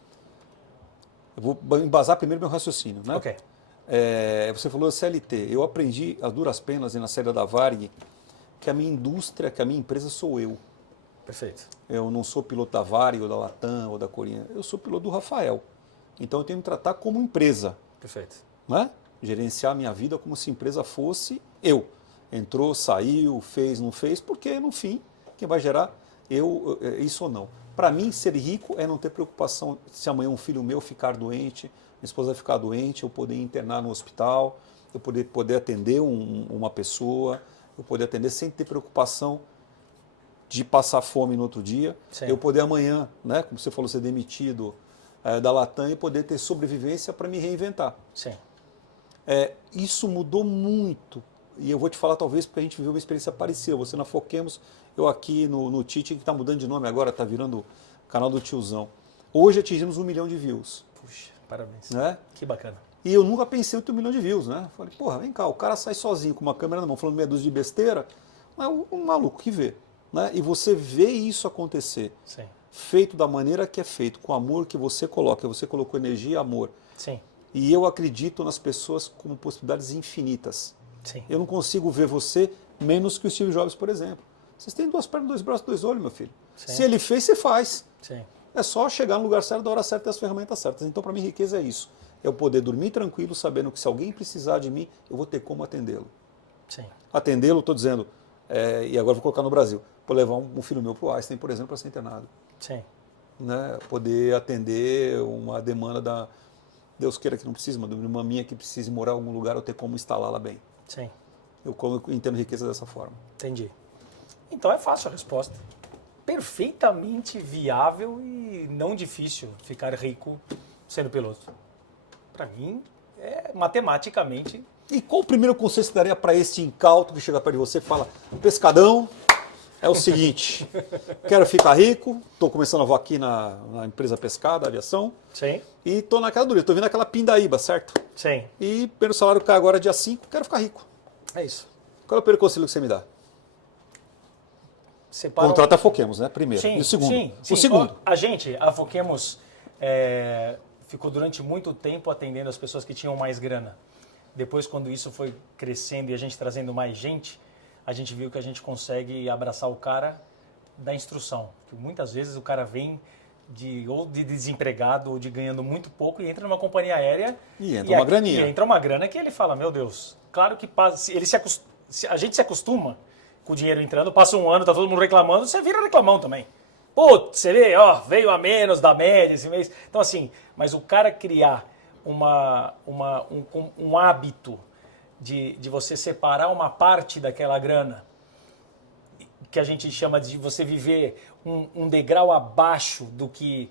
Eu vou embasar primeiro meu raciocínio, né? Ok. Você falou CLT. Eu aprendi a duras penas e na saída da Varig que a minha indústria, que a minha empresa sou eu. Perfeito. Eu não sou piloto da Varig ou da Latam ou da Corinha. Eu sou piloto do Rafael. Então eu tenho que me tratar como empresa. Perfeito. Né? Gerenciar a minha vida como se a empresa fosse eu. Entrou, saiu, fez, não fez, porque no fim, quem vai gerar isso ou não. Para mim, ser rico é não ter preocupação se amanhã um filho meu ficar doente, minha esposa ficar doente, eu poder internar no hospital, eu poder atender uma pessoa, eu poder atender sem ter preocupação de passar fome no outro dia, Sim. eu poder amanhã, né, como você falou, ser demitido da Latam e poder ter sobrevivência para me reinventar. Sim. Isso mudou muito. E eu vou te falar, talvez, porque a gente viveu uma experiência parecida. Você na Foquemos, eu aqui no Tite, que está mudando de nome agora, está virando canal do Tiozão. Hoje atingimos 1 milhão de views. Puxa, parabéns. Né? Que bacana. E eu nunca pensei em ter 1 milhão de views, né? Falei, porra, vem cá, o cara sai sozinho com uma câmera na mão, falando meia dúzia de besteira, mas é um maluco que vê. Né? E você vê isso acontecer. Sim. Feito da maneira que é feito, com o amor que você coloca. Você colocou energia e amor. Sim. E eu acredito nas pessoas como possibilidades infinitas. Sim. Eu não consigo ver você menos que o Steve Jobs, por exemplo. Vocês têm 2 pernas, 2 braços, 2 olhos, meu filho. Sim. Se ele fez, você faz. Sim. É só chegar no lugar certo, da hora certa e as ferramentas certas. Então, para mim, riqueza é isso. É eu poder dormir tranquilo, sabendo que se alguém precisar de mim, eu vou ter como atendê-lo. Sim. Atendê-lo, estou dizendo, e agora vou colocar no Brasil, vou levar um filho meu para o Einstein, por exemplo, para ser internado. Sim. Né? Poder atender uma demanda da... Deus queira que não precise, uma irmã minha que precise morar em algum lugar, eu ter como instalá-la bem. Sim. Eu entendo riqueza dessa forma. Entendi. Então é fácil a resposta. Perfeitamente viável e não difícil ficar rico sendo piloto. Para mim, matematicamente... E qual o primeiro conselho que você daria para este incauto que chega perto de você e fala, pescadão, é o seguinte, quero ficar rico, estou começando a voar aqui na empresa pescada, aviação, Sim. e estou naquela dureza, estou vindo aquela pindaíba, certo? Sim. E pelo salário cai agora dia 5, quero ficar rico. É isso. Qual é o primeiro conselho que você me dá? Separa Contrata a Foquemos, né? Primeiro. Sim, E o segundo? sim, sim. O segundo. A Foquemos ficou durante muito tempo atendendo as pessoas que tinham mais grana. Depois, quando isso foi crescendo e a gente trazendo mais gente, a gente viu que a gente consegue abraçar o cara da instrução. Porque muitas vezes o cara vem ou de desempregado ou de ganhando muito pouco e entra numa companhia aérea E entra uma graninha. E entra uma grana que ele fala, meu Deus, claro que a gente se acostuma com o dinheiro entrando, passa um ano, tá todo mundo reclamando, você vira reclamão também. Putz, você vê, ó, veio a menos da média esse mês. Então assim, mas o cara criar um hábito de você separar uma parte daquela grana, que a gente chama de você viver um degrau abaixo do que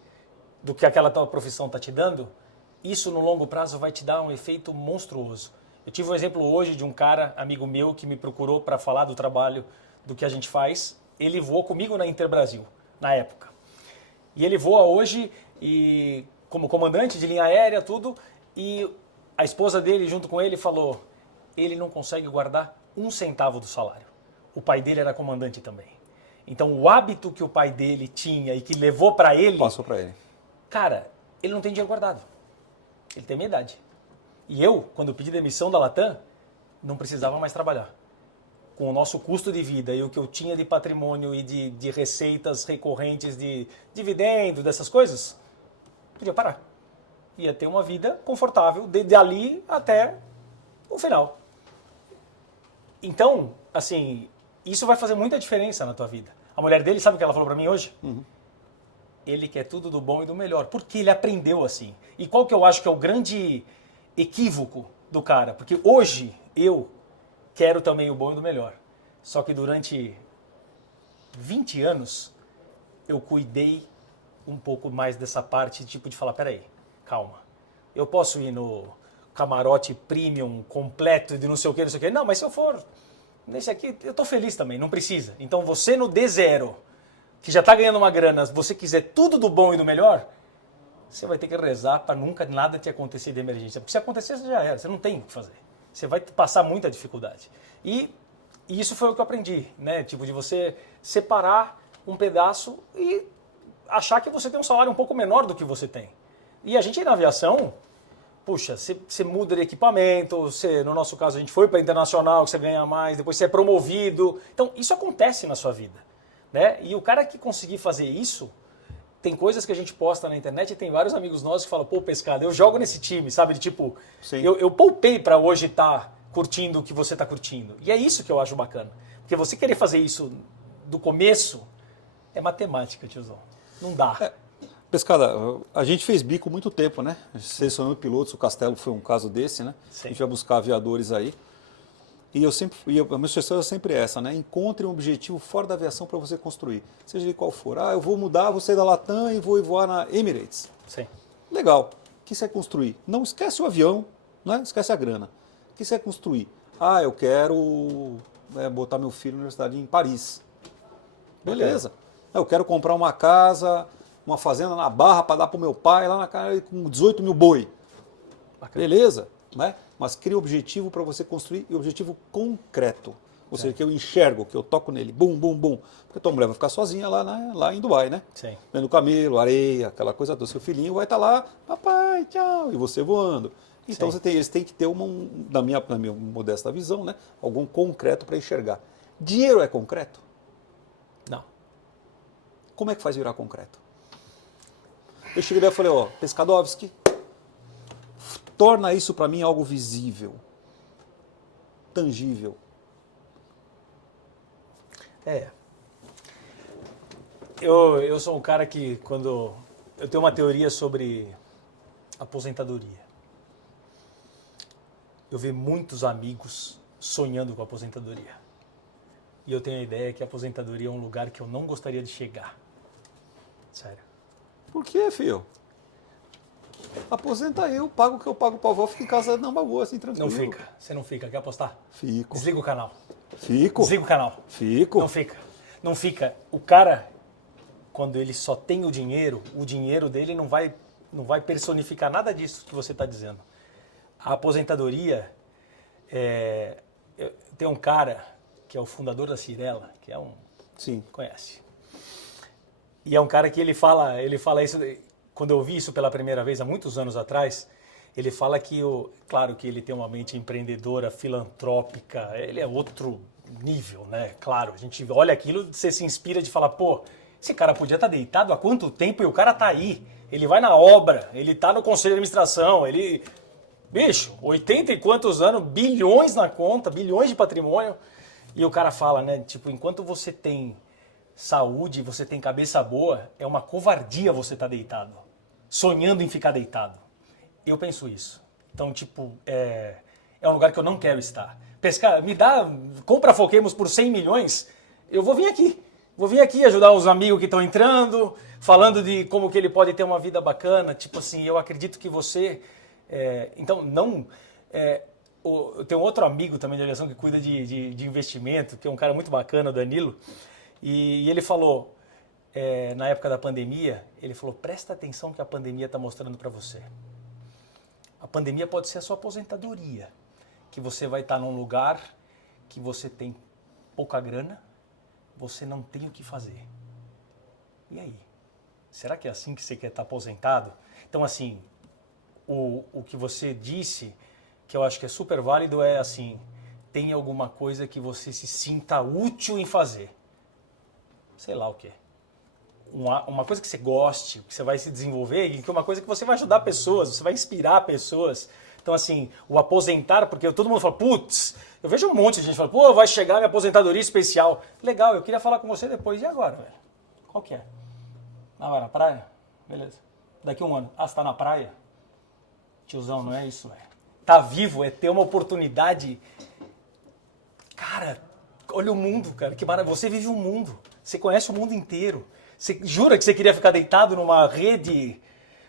aquela tua profissão está te dando, isso no longo prazo vai te dar um efeito monstruoso. Eu tive um exemplo hoje de um cara, amigo meu, que me procurou para falar do trabalho, do que a gente faz. Ele voou comigo na Interbrasil, na época. E ele voa hoje e como comandante de linha aérea, tudo, e a esposa dele, junto com ele, falou, ele não consegue guardar 1 centavo do salário. O pai dele era comandante também. Então, o hábito que o pai dele tinha e que levou para ele... Passou para ele. Cara, ele não tem dinheiro guardado. Ele tem minha idade. E eu, quando eu pedi demissão da Latam, não precisava mais trabalhar. Com o nosso custo de vida e o que eu tinha de patrimônio e de receitas recorrentes de dividendo, dessas coisas, podia parar. Ia ter uma vida confortável de ali até o final. Então, assim, isso vai fazer muita diferença na tua vida. A mulher dele, sabe o que ela falou pra mim hoje? ele quer tudo do bom e do melhor, porque ele aprendeu assim. E qual que eu acho que é o grande equívoco do cara? Porque hoje eu quero também o bom e do melhor. Só que durante 20 anos eu cuidei um pouco mais dessa parte, tipo de falar, peraí, calma. Eu posso ir no camarote premium completo de não sei o que, não sei o que. Não, mas se eu for nesse aqui, eu tô feliz também, não precisa. Então você no D0, que já tá ganhando uma grana, se você quiser tudo do bom e do melhor, você vai ter que rezar para nunca nada te acontecer de emergência. Porque se acontecer, você já era, você não tem o que fazer. Você vai passar muita dificuldade. E isso foi o que eu aprendi, né? Tipo, de você separar um pedaço e achar que você tem um salário um pouco menor do que você tem. E a gente na aviação, puxa, você muda de equipamento, no nosso caso a gente foi para internacional, que você ganha mais, depois você é promovido. Então isso acontece na sua vida, né? E o cara que conseguir fazer isso, tem coisas que a gente posta na internet e tem vários amigos nossos que falam, pô, Pescada, eu jogo nesse time, sabe? De tipo, eu poupei para hoje estar curtindo o que você está curtindo. E é isso que eu acho bacana. Porque você querer fazer isso do começo é matemática, tiozão. Não dá. Pescada, a gente fez bico muito tempo, né? Selecionando pilotos, o Castelo foi um caso desse, né? Sim. A gente vai buscar aviadores aí. E a minha sugestão é sempre essa, né? Encontre um objetivo fora da aviação para você construir. Seja ele qual for. Ah, eu vou mudar, vou sair da Latam e vou voar na Emirates. Sim. Legal. O que você vai construir? Não esquece o avião, né? Esquece a grana. O que você vai construir? Ah, eu quero botar meu filho na universidade em Paris. Beleza. Eu quero comprar uma casa, uma fazenda na Barra para dar para o meu pai lá na casa com 18 mil boi. Bacana. Beleza, né? Mas cria um objetivo para você construir e objetivo concreto. Ou seja, que eu enxergo, que eu toco nele, bum, bum, bum. Porque tua mulher vai ficar sozinha lá em Dubai, né? Sim. Vendo camelo, areia, aquela coisa do seu filhinho vai estar lá, papai, tchau, e você voando. Então eles têm que ter na minha modesta visão, né? Algum concreto para enxergar. Dinheiro é concreto? Não. Como é que faz virar concreto? Eu cheguei daí e falei, ó, Pescadovski, torna isso para mim algo visível, tangível. Eu sou um cara que, quando eu tenho uma teoria sobre aposentadoria, eu vi muitos amigos sonhando com a aposentadoria. E eu tenho a ideia que a aposentadoria é um lugar que eu não gostaria de chegar. Sério. Por quê, filho? Aposenta eu, pago o que eu pago pra avó, fica em casa na boa, assim, tranquilo. Não fica. Você não fica. Quer apostar? Fico. Desliga o canal. Fico. Desliga o canal. Fico. Não fica. Não fica. O cara, quando ele só tem o dinheiro dele não vai personificar nada disso que você está dizendo. A aposentadoria, tem um cara que é o fundador da Cirela, que é um... Sim. Conhece. E é um cara que ele fala isso, quando eu vi isso pela primeira vez, há muitos anos atrás, ele fala que, claro que ele tem uma mente empreendedora, filantrópica, ele é outro nível, né? Claro, a gente olha aquilo, você se inspira de falar, pô, esse cara podia estar deitado há quanto tempo e o cara tá aí. Ele vai na obra, ele tá no conselho de administração, ele... Bicho, 80 e quantos anos, bilhões na conta, bilhões de patrimônio. E o cara fala, né, tipo, enquanto você tem saúde, você tem cabeça boa, é uma covardia você estar deitado, sonhando em ficar deitado. Eu penso isso. Então, tipo, é um lugar que eu não quero estar. Pescar, compra Foquemos por 100 milhões, eu vou vir aqui. Vou vir aqui ajudar os amigos que estão entrando, falando de como que ele pode ter uma vida bacana. Tipo assim, eu acredito que você... então, não... eu tenho outro amigo também de aviação que cuida de investimento, que é um cara muito bacana, o Danilo, e ele falou, na época da pandemia, ele falou, presta atenção que a pandemia está mostrando para você. A pandemia pode ser a sua aposentadoria, que você vai estar num lugar que você tem pouca grana, você não tem o que fazer. E aí? Será que é assim que você quer estar aposentado? Então, assim, o que você disse, que eu acho que é super válido, é assim, tem alguma coisa que você se sinta útil em fazer. Sei lá o quê. Uma coisa que você goste, que você vai se desenvolver, e que é uma coisa que você vai ajudar pessoas, você vai inspirar pessoas. Então, assim, o aposentar, porque todo mundo fala, putz, eu vejo um monte de gente falando, pô, vai chegar minha aposentadoria especial. Legal, eu queria falar com você depois. E agora, velho? Qual que é? Ah, vai na praia? Beleza. Daqui a um ano. Ah, você tá na praia? Tiozão, não é isso, velho. Tá vivo é ter uma oportunidade. Cara, olha o mundo, cara. Que maravilha. Você vive o mundo. Você conhece o mundo inteiro. Você jura que você queria ficar deitado numa rede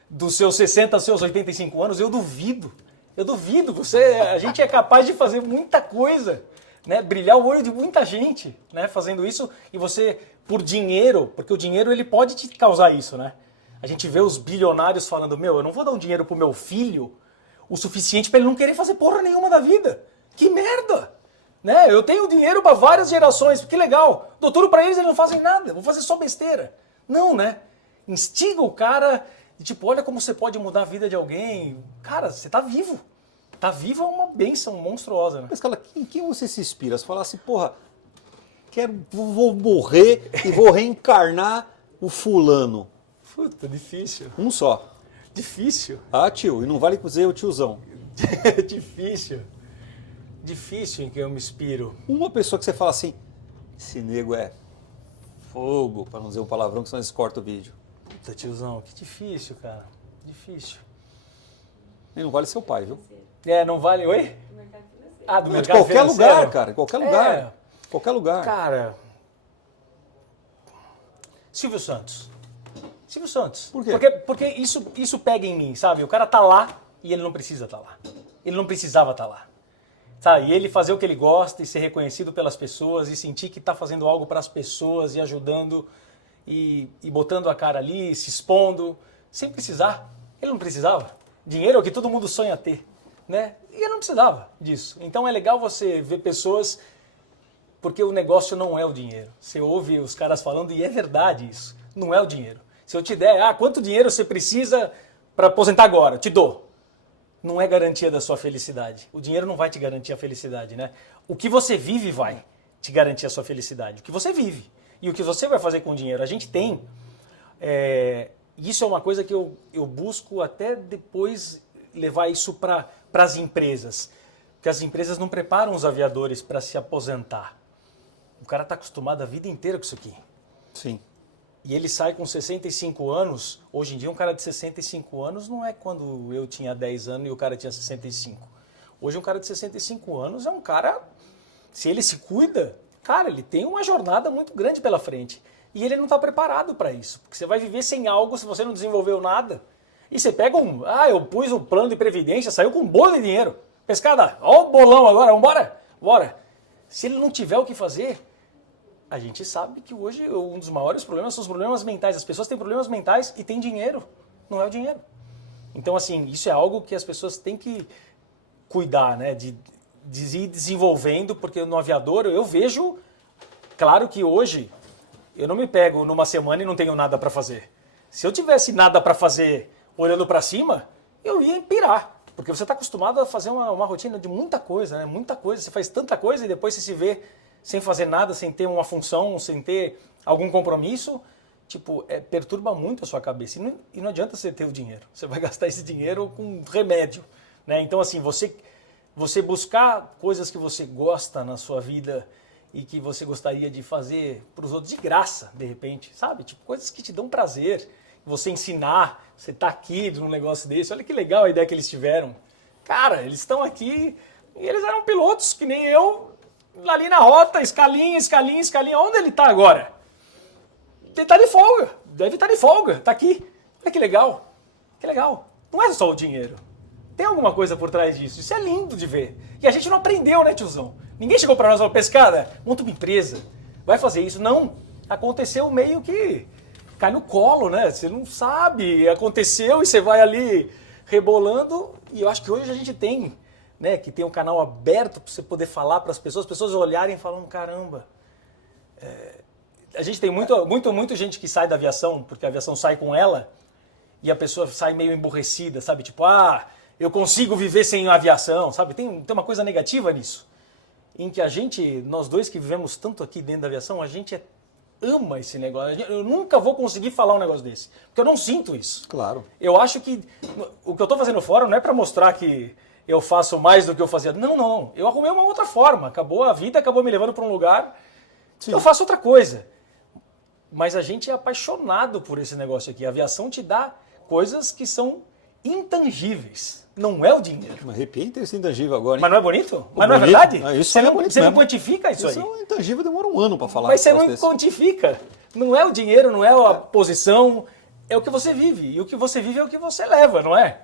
dos seus 60 aos seus 85 anos? Eu duvido. Eu duvido. A gente é capaz de fazer muita coisa, né? Brilhar o olho de muita gente, né? Fazendo isso. E você, por dinheiro, porque o dinheiro ele pode te causar isso, né? A gente vê os bilionários falando, eu não vou dar um dinheiro pro meu filho o suficiente para ele não querer fazer porra nenhuma da vida. Que merda! Né? Eu tenho dinheiro para várias gerações, que legal. Doutor, para eles não fazem nada, vão fazer só besteira. Não, né? Instiga o cara, tipo, olha como você pode mudar a vida de alguém. Cara, você tá vivo. Tá vivo é uma bênção monstruosa, né? Mas, cara, em quem você se inspira? Você fala assim, porra, vou morrer e vou reencarnar o fulano. Puta, difícil. Um só. Difícil. Ah, tio, e não vale dizer o tiozão. Difícil. Difícil em que eu me inspiro. Uma pessoa que você fala assim, esse nego é fogo, para não dizer um palavrão, que senão eles cortam o vídeo. Puta, tiozão, que difícil, cara. Difícil. E não vale seu pai, viu? Não vale... Oi? Do mercado financeiro. Ah, do Não, de mercado qualquer financeiro? lugar, cara, qualquer lugar. É. Qualquer lugar. Cara... Silvio Santos. Silvio Santos. Por quê? Porque isso pega em mim, sabe? O cara tá lá e ele não precisa estar lá. Ele não precisava estar lá. Sabe? E ele fazer o que ele gosta e ser reconhecido pelas pessoas e sentir que tá fazendo algo para as pessoas e ajudando e botando a cara ali, se expondo, sem precisar. Ele não precisava. Dinheiro é o que todo mundo sonha ter, né? E ele não precisava disso. Então é legal você ver pessoas, porque o negócio não é o dinheiro. Você ouve os caras falando e é verdade isso. Não é o dinheiro. Se eu te der, quanto dinheiro você precisa para aposentar agora? Te dou. Não é garantia da sua felicidade. O dinheiro não vai te garantir a felicidade, né? O que você vive vai te garantir a sua felicidade. O que você vive. E o que você vai fazer com o dinheiro. A gente tem... isso é uma coisa que eu busco até depois levar isso para as empresas. Porque as empresas não preparam os aviadores para se aposentar. O cara está acostumado a vida inteira com isso aqui. Sim. E ele sai com 65 anos. Hoje em dia, um cara de 65 anos não é quando eu tinha 10 anos e o cara tinha 65. Hoje, um cara de 65 anos é um cara, se ele se cuida, cara, ele tem uma jornada muito grande pela frente. E ele não está preparado para isso. Porque você vai viver sem algo se você não desenvolveu nada. E você pega eu pus um plano de previdência, saiu com um bolo de dinheiro. Pescada, ó o bolão agora, vambora, bora. Se ele não tiver o que fazer... A gente sabe que hoje um dos maiores problemas são os problemas mentais. As pessoas têm problemas mentais e têm dinheiro. Não é o dinheiro. Então, assim, isso é algo que as pessoas têm que cuidar, né? De ir desenvolvendo, porque no aviador eu vejo... Claro que hoje eu não me pego numa semana e não tenho nada para fazer. Se eu tivesse nada para fazer olhando para cima, eu ia pirar. Porque você está acostumado a fazer uma rotina de muita coisa, né? Muita coisa. Você faz tanta coisa e depois você se vê... sem fazer nada, sem ter uma função, sem ter algum compromisso, perturba muito a sua cabeça. E não adianta você ter o dinheiro. Você vai gastar esse dinheiro com remédio, né? Então, assim, você buscar coisas que você gosta na sua vida e que você gostaria de fazer para os outros de graça, de repente, sabe? Tipo, coisas que te dão prazer. Você ensinar, você tá aqui num negócio desse. Olha que legal a ideia que eles tiveram. Cara, eles estão aqui e eles eram pilotos, que nem eu, ali na rota, escalinha, escalinha, escalinha. Onde ele está agora? Ele está de folga. Deve estar de folga. Está aqui. Olha que legal. Que legal. Não é só o dinheiro. Tem alguma coisa por trás disso. Isso é lindo de ver. E a gente não aprendeu, né, tiozão? Ninguém chegou para nós e falou, pescada, monta uma empresa. Vai fazer isso. Não. Aconteceu meio que cai no colo, né? Você não sabe. Aconteceu e você vai ali rebolando. E eu acho que hoje a gente tem... né, que tem um canal aberto para você poder falar para as pessoas olharem e falam, caramba, a gente tem muito gente que sai da aviação, porque a aviação sai com ela, e a pessoa sai meio emburrecida, sabe, tipo, eu consigo viver sem aviação, sabe, tem uma coisa negativa nisso, em que nós dois que vivemos tanto aqui dentro da aviação, a gente ama esse negócio, eu nunca vou conseguir falar um negócio desse, porque eu não sinto isso. Claro. Eu acho que o que eu estou fazendo fora não é para mostrar que eu faço mais do que eu fazia. Não. Eu arrumei uma outra forma. Acabou a vida, acabou me levando para um lugar. Sim. Eu faço outra coisa. mas a gente é apaixonado por esse negócio aqui. A aviação te dá coisas que são intangíveis. Não é o dinheiro. Me arrepiei ter esse intangível agora, hein? Mas não é bonito? Mas Bonito. não é verdade? Isso Você, é não, bonito você não mesmo. quantifica isso aí. Isso é um intangível, demora um ano para falar. Mas você não desse. quantifica. Não é o dinheiro, não é a posição, é o que você vive. E o que você vive é o que você leva, não é?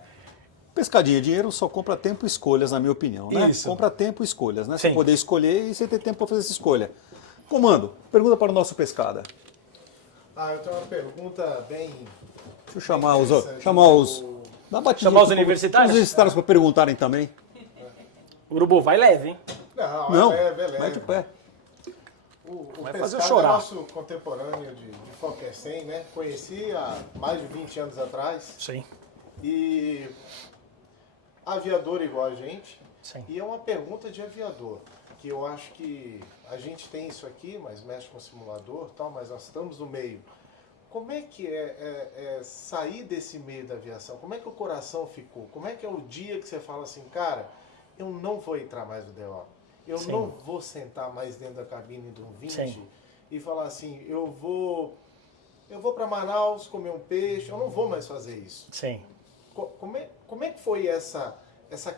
Pescadinha, dinheiro só compra tempo e escolhas, na minha opinião, né? Isso. Compra tempo e escolhas, né? Sim. Você poder escolher e você ter tempo para fazer essa escolha. Comando, pergunta para o nosso pescada. Eu tenho uma pergunta bem... Deixa eu chamar os... interessante. Chamar os... Dá uma batidinha Chamar os aqui pro- universitários? Os universitários para perguntarem também. Urubu, vai leve, hein? Não, é leve. mete o pé. O Vai fazer eu Pescado chorar. é nosso contemporâneo de Foquecem, né? Conheci há mais de 20 anos atrás. Sim. E aviador igual a gente. Sim. E é uma pergunta de aviador, que eu acho que a gente tem isso aqui, mas mexe com simulador e tal, mas nós estamos no meio. Como é que é sair desse meio da aviação? Como é que o coração ficou? Como é que é o dia que você fala assim, cara, eu não vou entrar mais no DO. Eu Sim. não vou sentar mais dentro da cabine do 20 Sim. e falar assim, eu vou para Manaus comer um peixe, eu não vou mais fazer isso. Sim. Como é que foi essa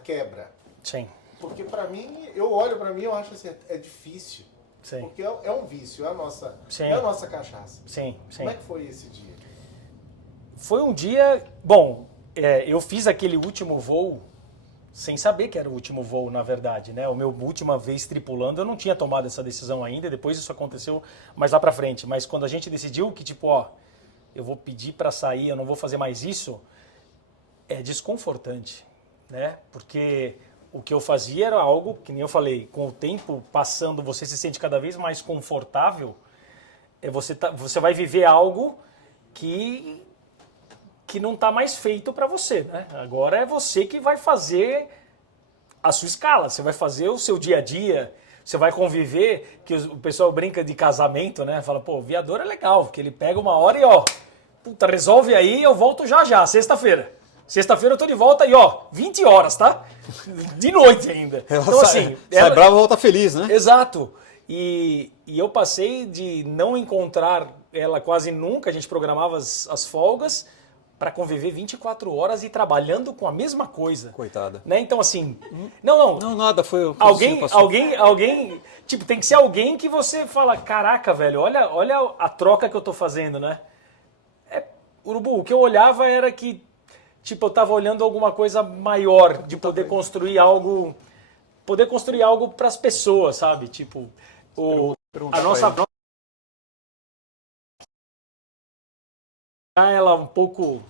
quebra? Sim. Porque para mim, eu olho para mim, eu acho assim, é difícil. Sim. Porque é um vício, é a nossa cachaça. Sim. Sim. Como é que foi esse dia? Foi um dia... Bom, eu fiz aquele último voo sem saber que era o último voo, na verdade, né? O meu última vez tripulando, eu não tinha tomado essa decisão ainda, depois isso aconteceu mais lá pra frente. Mas quando a gente decidiu que, tipo, eu vou pedir para sair, eu não vou fazer mais isso, é desconfortante, né? Porque o que eu fazia era algo, que nem eu falei, com o tempo passando, você se sente cada vez mais confortável, você vai viver algo que não está mais feito para você, né? Agora é você que vai fazer a sua escala, você vai fazer o seu dia a dia, você vai conviver, que o pessoal brinca de casamento, né? Fala, pô, o viador é legal, porque ele pega uma hora e puta, resolve aí, eu volto já, sexta-feira. Sexta-feira eu tô de volta e 20 horas, tá? De noite ainda. Então assim... Sai brava, volta feliz, né? Exato. E eu passei de não encontrar ela quase nunca, a gente programava as folgas, para conviver 24 horas e trabalhando com a mesma coisa. Coitada. Né? Então, assim, não. Não, nada, foi... Alguém, tipo, tem que ser alguém que você fala, caraca, velho, olha a troca que eu tô fazendo, né? Urubu, o que eu olhava era que, tipo, eu tava olhando alguma coisa maior, de poder construir algo para as pessoas, sabe? Tipo, a nossa ela um pouco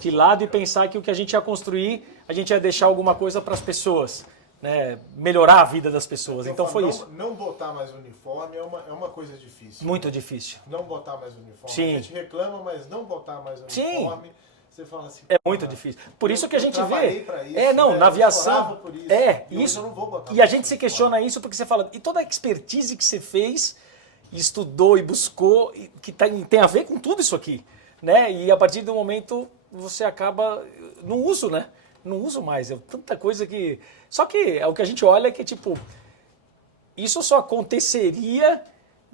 de lado e pensar que o que a gente ia construir, a gente ia deixar alguma coisa para as pessoas, né? Melhorar a vida das pessoas. Então foi isso. Não botar mais uniforme é uma coisa difícil. Muito difícil. Não botar mais uniforme. Sim. A gente reclama, mas não botar mais uniforme. Sim. Você fala assim, é muito difícil. Por isso que a gente vê. Pra isso, Na aviação. por isso, isso. Eu não vou botar e a gente se questiona isso porque você fala, e toda a expertise que você fez, estudou e buscou, que tem a ver com tudo isso aqui, né? E a partir do momento você acaba, não uso, né? Não uso mais, é tanta coisa que... Só que o que a gente olha é que, tipo, isso só aconteceria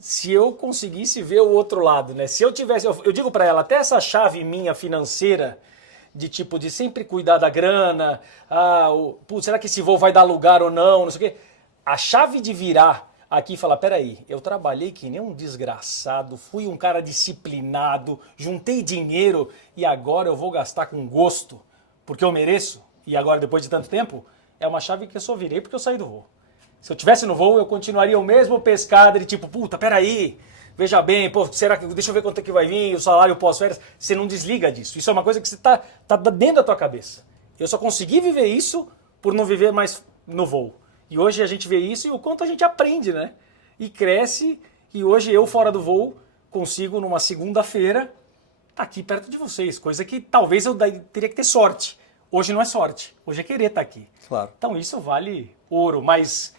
se eu conseguisse ver o outro lado, né? Se eu tivesse... Eu digo para ela, até essa chave minha financeira, de tipo, de sempre cuidar da grana, será que esse voo vai dar lugar ou não sei o quê. A chave de virar aqui e falar, peraí, eu trabalhei que nem um desgraçado, fui um cara disciplinado, juntei dinheiro e agora eu vou gastar com gosto, porque eu mereço, e agora depois de tanto tempo, é uma chave que eu só virei porque eu saí do voo. Se eu tivesse no voo, eu continuaria o mesmo pescado de tipo, puta, peraí, veja bem, pô, será que, deixa eu ver quanto é que vai vir, o salário pós-férias. Você não desliga disso. Isso é uma coisa que você tá dentro da tua cabeça. Eu só consegui viver isso por não viver mais no voo. E hoje a gente vê isso e o quanto a gente aprende, né? E cresce, e hoje eu fora do voo consigo numa segunda-feira estar aqui perto de vocês, coisa que talvez eu teria que ter sorte. Hoje não é sorte, hoje é querer estar aqui. Claro. Então isso vale ouro, mas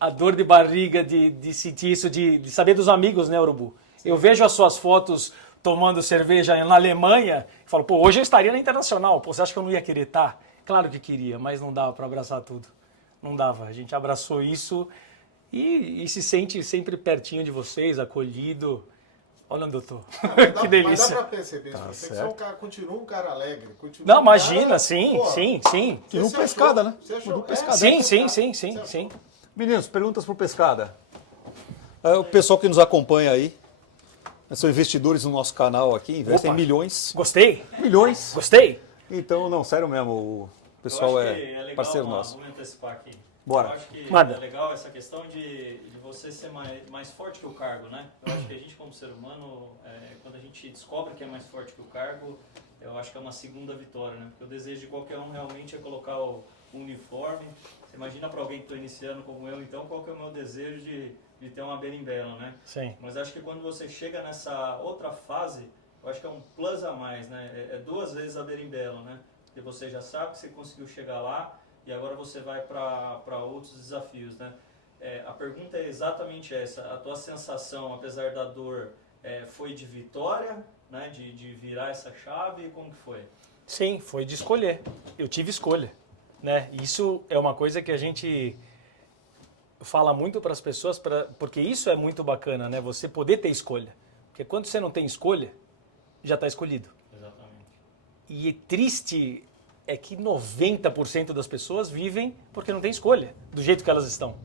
a dor de barriga de sentir isso, de saber dos amigos, né, Urubu? Sim. Eu vejo as suas fotos tomando cerveja na Alemanha e falo, pô, hoje eu estaria na Internacional, pô, você acha que eu não ia querer estar? Claro que queria, mas não dava para abraçar tudo. Não dava, a gente abraçou isso e se sente sempre pertinho de vocês, acolhido. Olha onde eu tô. Mas Que delícia. Mas dá pra perceber, Tá você certo. continua um cara alegre. Continua Não, um cara, imagina, sim, pô, sim. E no você Pescada, achou? né? Você achou? No Pescada. Sim. Meninos, perguntas pro Pescada. O pessoal que nos acompanha aí, são investidores no nosso canal aqui, investem Opa. milhões. Gostei, Milhões. gostei. Então, não, sério mesmo, o pessoal é parceiro nosso. Vamos antecipar aqui. Bora. Eu acho que Manda. é legal essa questão de você ser mais forte que o cargo, né? Eu acho que a gente, como ser humano, quando a gente descobre que é mais forte que o cargo, eu acho que é uma segunda vitória, né? Porque o desejo de qualquer um realmente é colocar o uniforme. Você imagina para alguém que está iniciando como eu, então, qual que é o meu desejo de ter uma berimbela, né? Sim. Mas acho que quando você chega nessa outra fase, eu acho que é um plus a mais, né? É duas vezes a berimbela, né? Porque você já sabe que você conseguiu chegar lá e agora você vai para outros desafios, né? A pergunta é exatamente essa. A tua sensação, apesar da dor, foi de vitória, né? De virar essa chave? Como que foi? Sim, foi de escolher. Eu tive escolha, né? Isso é uma coisa que a gente fala muito para as pessoas, porque isso é muito bacana, né? Você poder ter escolha. Porque quando você não tem escolha, já está escolhido. Exatamente. E é triste é que 90% das pessoas vivem porque não tem escolha, do jeito que elas estão.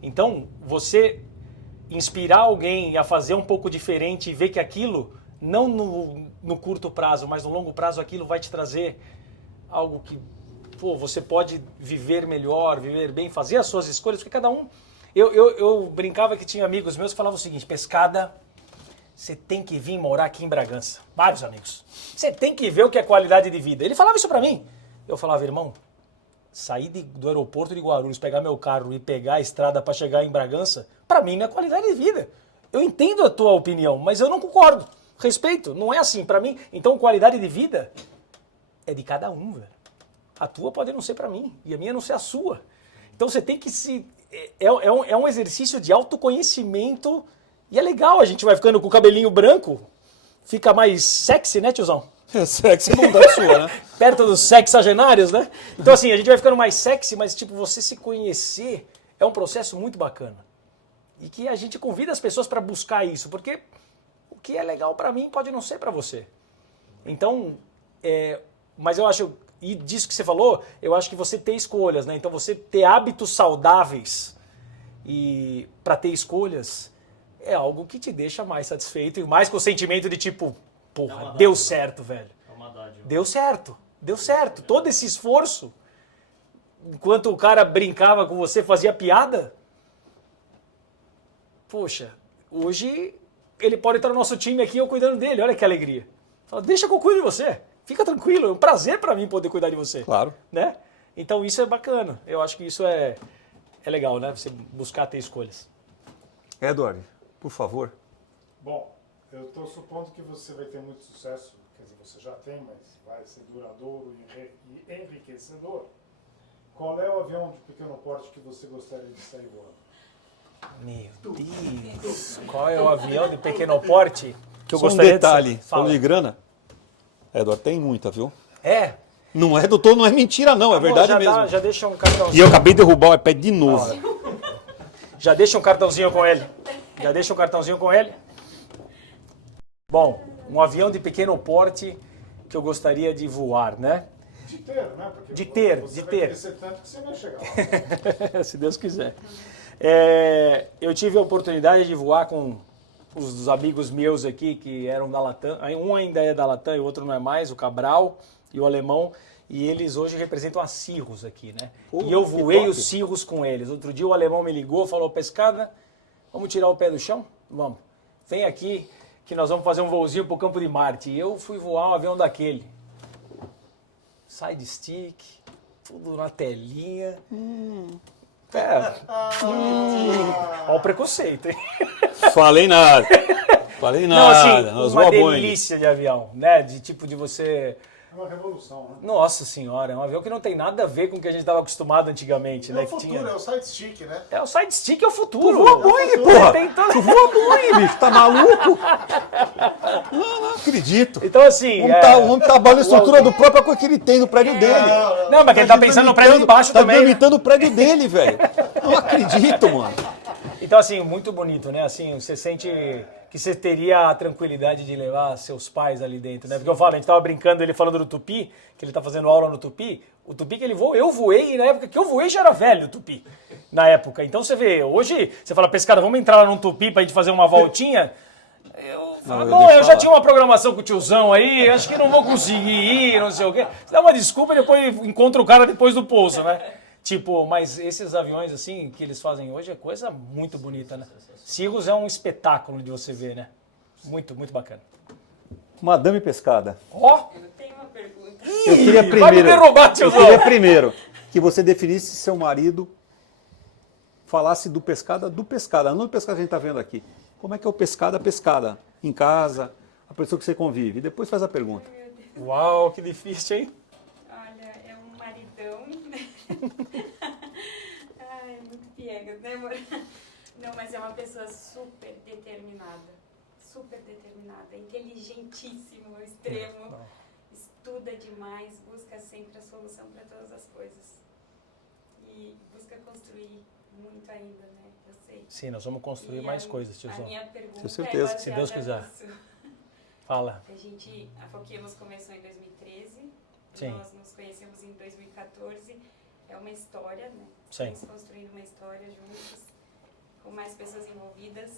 Então, você inspirar alguém a fazer um pouco diferente e ver que aquilo, não no curto prazo, mas no longo prazo, aquilo vai te trazer algo que você pode viver melhor, viver bem, fazer as suas escolhas, porque cada um... Eu brincava que tinha amigos meus que falavam o seguinte: Pescada, você tem que vir morar aqui em Bragança. Vários amigos. Você tem que ver o que é qualidade de vida. Ele falava isso pra mim. Eu falava, irmão, sair do aeroporto de Guarulhos, pegar meu carro e pegar a estrada para chegar em Bragança, pra mim não é qualidade de vida. Eu entendo a tua opinião, mas eu não concordo. Respeito, não é assim pra mim. Então, qualidade de vida é de cada um, velho. A tua pode não ser pra mim e a minha não ser a sua. Então, você tem que se... É um exercício de autoconhecimento e é legal. A gente vai ficando com o cabelinho branco, fica mais sexy, né, tiozão? É sexy, bondade sua, né? Perto dos sexagenários, né? Então, assim, a gente vai ficando mais sexy, mas, tipo, você se conhecer é um processo muito bacana. E que a gente convida as pessoas para buscar isso, porque o que é legal para mim pode não ser para você. Então, mas eu acho, e disso que você falou, eu acho que você ter escolhas, né? Então, você ter hábitos saudáveis e para ter escolhas é algo que te deixa mais satisfeito e mais com o sentimento de, tipo, porra, deu certo, velho. É uma dádiva. Deu certo. Todo esse esforço, enquanto o cara brincava com você, fazia piada, poxa, hoje ele pode estar no nosso time aqui, eu cuidando dele, olha que alegria. Fala, deixa que eu cuido de você, fica tranquilo, é um prazer para mim poder cuidar de você. Claro. Né? Então isso é bacana, eu acho que isso é legal, né? Você buscar ter escolhas. Edward, por favor. Bom, eu estou supondo que você vai ter muito sucesso, quer dizer, você já tem, mas vai ser duradouro e enriquecedor. Qual é o avião de pequeno porte que você gostaria de sair voando? Meu Deus, qual é o avião de pequeno porte que eu Só um gostaria detalhe, de falando Fala. de grana, Edward, tem muita, viu? É? Não é, doutor, não é mentira não, é verdade já mesmo. já deixa um cartãozinho. E eu acabei de derrubar o iPad de novo. Já deixa um cartãozinho com ele. Bom, um avião de pequeno porte que eu gostaria de voar, né? De ter, né? Porque de você vai ter. crescer tanto que você vai chegar lá. Se Deus quiser. Eu tive a oportunidade de voar com os amigos meus aqui que eram da Latam. Um ainda é da Latam e o outro não é mais, o Cabral e o Alemão. E eles hoje representam a Cirrus aqui, né? Pô, e eu que voei top. o Cirrus com eles. Outro dia o Alemão me ligou, falou, Pescada, vamos tirar o pé do chão? Vamos. Vem aqui que nós vamos fazer um voozinho pro campo de Marte. E eu fui voar um avião daquele. Side stick, tudo na telinha. Olha o preconceito, hein? Falei nada. Não, assim, Nós uma voamos a Boeing. delícia de avião, né? De tipo de você... É uma revolução, né? Nossa senhora, é um avião que não tem nada a ver com o que a gente estava acostumado antigamente, É né? o futuro, é o side stick, né? É o side stick, é o futuro. Tu voa Boeing, porra! Tem todo- Tu voa Boeing, bicho, tá maluco? Não acredito. Então assim... O homem trabalha a estrutura do própria coisa que ele tem no prédio dele. Não, mas ele tá pensando no prédio de baixo tá também. Né? dinamitando o prédio dele, velho. Não acredito, mano. Então, assim, muito bonito, né? Assim, você sente que você teria a tranquilidade de levar seus pais ali dentro, né? Porque eu falo, a gente tava brincando, ele falando do Tupi, que ele tá fazendo aula no Tupi. O Tupi que ele voa, eu voei, e na época que eu voei já era velho o Tupi, na época. Então você vê, hoje, você fala, pescada, vamos entrar lá num Tupi pra gente fazer uma voltinha? Eu falo, bom, eu já tinha uma programação com o tiozão aí, acho que não vou conseguir ir, não sei o quê. Você dá uma desculpa e depois encontra o cara depois do pouso, né? Tipo, mas esses aviões assim que eles fazem hoje é coisa muito bonita, né? Cirrus é um espetáculo de você ver, né? Muito, muito bacana. Madame Pescada. Ó! Eu tenho uma pergunta. Eu queria Vai me primeiro, derrubar, eu tiozão! queria primeiro que você definisse seu marido, falasse do Pescada, não do Pescada que a gente está vendo aqui. Como é que é o Pescada, em casa, a pessoa que você convive? E depois faz a pergunta. Uau, que difícil, hein? Olha, é um maridão. Ai, muito piegas, né, amor? Não, mas é uma pessoa super determinada. Super determinada. Inteligentíssimo ao extremo. Estuda demais, busca sempre a solução para todas as coisas. E busca construir muito ainda, né? Eu sei. Sim, nós vamos construir E mais a- coisas, A tiozão. minha pergunta Tenho certeza. é Se Deus quiser. baseada nisso. Fala. A Foquemos começou em 2013, Sim. nós nos conhecemos em 2014. É uma história, né? Sim. Estamos construindo uma história juntos, com mais pessoas envolvidas.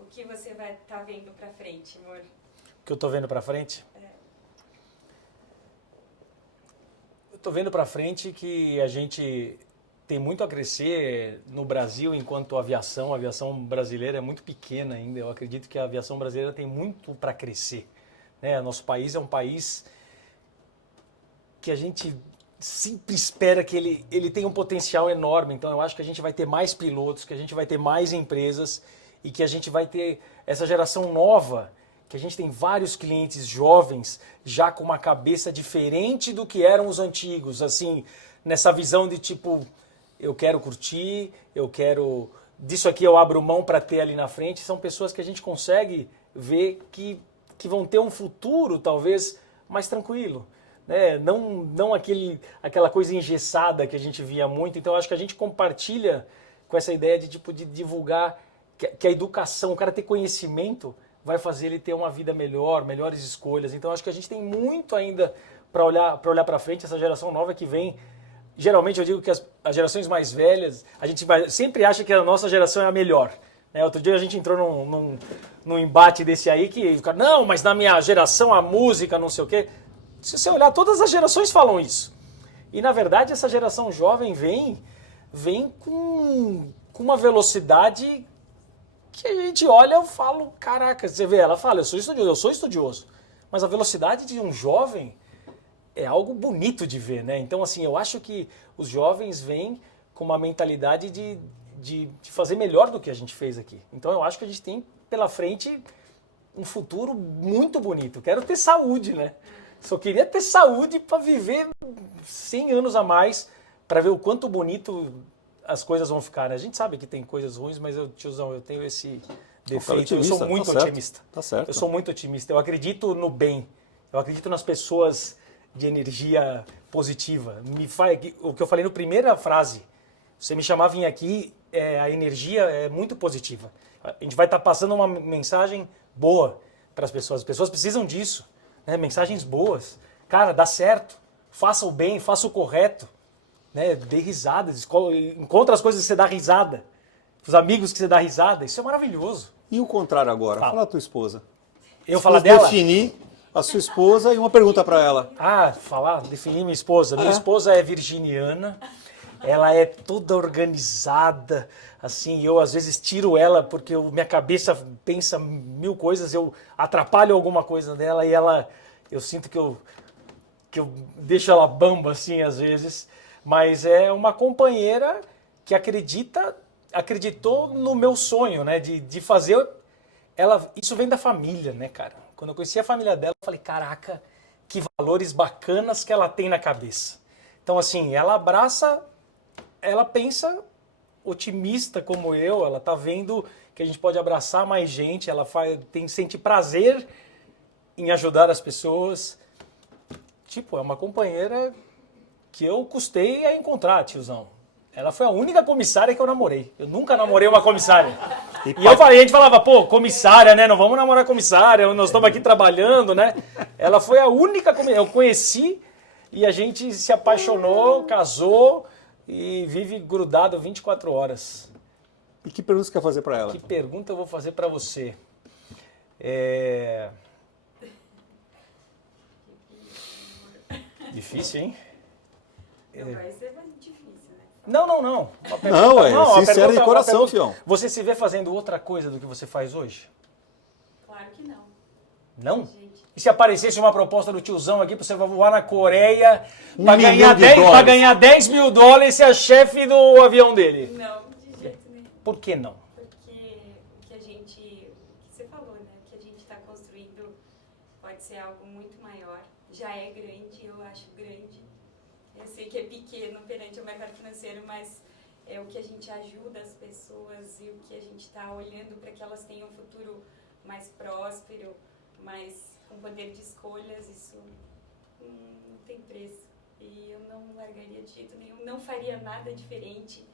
O que você vai estar vendo pra frente, amor? O que eu tô vendo pra frente? Eu tô vendo pra frente que a gente tem muito a crescer no Brasil enquanto aviação. A aviação brasileira é muito pequena ainda. Eu acredito que a aviação brasileira tem muito para crescer, né? Nosso país é um país que a gente sempre espera que ele tenha um potencial enorme. Então eu acho que a gente vai ter mais pilotos, que a gente vai ter mais empresas e que a gente vai ter essa geração nova, que a gente tem vários clientes jovens já com uma cabeça diferente do que eram os antigos, assim, nessa visão de tipo, eu quero curtir, eu quero, disso aqui eu abro mão para ter ali na frente. São pessoas que a gente consegue ver que vão ter um futuro talvez mais tranquilo, né? Não aquela coisa engessada que a gente via muito. Então eu acho que a gente compartilha com essa ideia de tipo de divulgar que a educação, o cara ter conhecimento vai fazer ele ter uma vida melhor, melhores escolhas. Então acho que a gente tem muito ainda para olhar para frente. Essa geração nova que vem, geralmente eu digo que as gerações mais velhas, a gente sempre acha que a nossa geração é a melhor, né? Outro dia a gente entrou num embate desse aí que o cara, não, mas na minha geração a música, não sei o quê. Se você olhar, todas as gerações falam isso. E na verdade essa geração jovem vem com uma velocidade que a gente olha, eu falo, caraca, você vê, ela fala, eu sou estudioso. Mas a velocidade de um jovem é algo bonito de ver, né? Então, assim, eu acho que os jovens vêm com uma mentalidade de fazer melhor do que a gente fez aqui. Então, eu acho que a gente tem pela frente um futuro muito bonito. Quero ter saúde, né? Só queria ter saúde para viver 100 anos a mais, para ver o quanto bonito as coisas vão ficar, né? A gente sabe que tem coisas ruins, mas tiozão, eu tenho esse defeito. Eu sou muito otimista. Tá certo. Eu sou muito otimista. Eu acredito no bem. Eu acredito nas pessoas de energia positiva. O que eu falei na primeira frase, você me chamar a vir aqui, a energia é muito positiva. A gente vai estar passando uma mensagem boa para as pessoas. As pessoas precisam disso, né? Mensagens boas. Cara, dá certo. Faça o bem, faça o correto. Né? Dê risadas, encontra as coisas que você dá risada, os amigos que você dá risada, isso é maravilhoso. E o contrário agora? Fala. Fala a tua esposa. Eu Se falar fosse dela? definir a sua esposa e uma pergunta para ela. Definir minha esposa. Minha esposa é virginiana, ela é toda organizada, assim, eu às vezes tiro ela porque minha cabeça pensa mil coisas, eu atrapalho alguma coisa dela e eu sinto que eu deixo ela bamba, assim, às vezes. Mas é uma companheira que acreditou no meu sonho, né? De fazer. Isso vem da família, né, cara? Quando eu conheci a família dela, eu falei, caraca, que valores bacanas que ela tem na cabeça. Então, assim, ela pensa otimista como eu, ela tá vendo que a gente pode abraçar mais gente, ela sente prazer em ajudar as pessoas. Tipo, é uma companheira que eu custei a encontrar, tiozão. Ela foi a única comissária que eu namorei. Eu nunca namorei uma comissária. E eu falei, a gente falava, pô, comissária, né? Não vamos namorar comissária, nós estamos aqui trabalhando, né? Ela foi a única comissária. Eu conheci e a gente se apaixonou, casou e vive grudado 24 horas. E que pergunta você quer fazer para ela? Que pergunta eu vou fazer para você? Difícil, hein? Não vai ser mais difícil, né? Não. Não, sincero de coração, fião. Você se vê fazendo outra coisa do que você faz hoje? Claro que não. Não? Gente, E se aparecesse uma proposta do tiozão aqui pra você voar na Coreia pra milhão de pra dólares. ganhar 10 mil dólares e ser a chefe do avião dele? não, de jeito nenhum. Por que não? Porque o que a gente, o que você falou, né? O que a gente está construindo pode ser algo muito maior. Já é grande, eu acho grande. Eu sei que é pequeno perante o mercado financeiro, mas é o que a gente ajuda as pessoas e o que a gente está olhando para que elas tenham um futuro mais próspero, mais com poder de escolhas, isso não tem preço. E eu não largaria de jeito nenhum, não faria nada diferente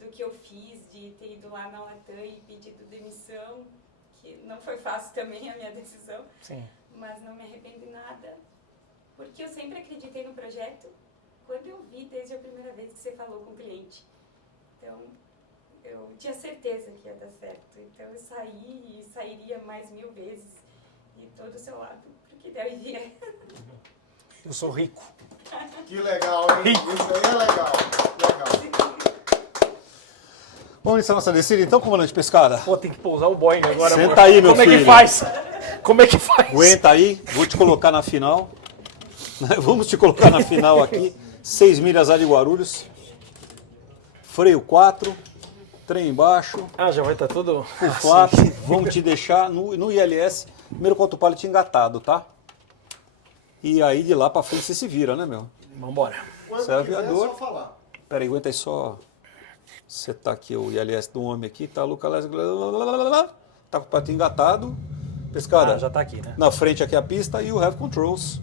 do que eu fiz, de ter ido lá na Latam e pedido demissão, que não foi fácil também a minha decisão, Sim. mas não me arrependo em nada, porque eu sempre acreditei no projeto quando eu vi desde a primeira vez que você falou com o cliente. Então, eu tinha certeza que ia dar certo. Então, eu saí e sairia mais 1000 vezes e todo o seu lado, porque daí vir. Eu sou rico. Que legal, hein? Isso aí é legal. Legal. Vamos iniciar nossa descida então, comandante Pescada? Pô, tem que pousar o Boeing agora, Senta amor. aí, meu Como é filho. que faz? Como é que faz? Aguenta aí, vou te colocar na final. Vamos te colocar na final aqui. 6 milhas lá de Guarulhos. Freio 4. Trem embaixo. Ah, já vai estar tudo... Full flap. Vamos te deixar no ILS. Primeiro com o autopilot engatado, tá? E aí de lá pra frente você se vira, né, meu? Vambora. Quando Você é quiser, aviador. é só falar. Pera aí, aguenta aí só. Setar aqui o ILS do homem aqui, tá? Luca, tá com o patinho engatado. Pescada. Ah, já tá aqui, né? Na frente aqui a pista e o Have Controls.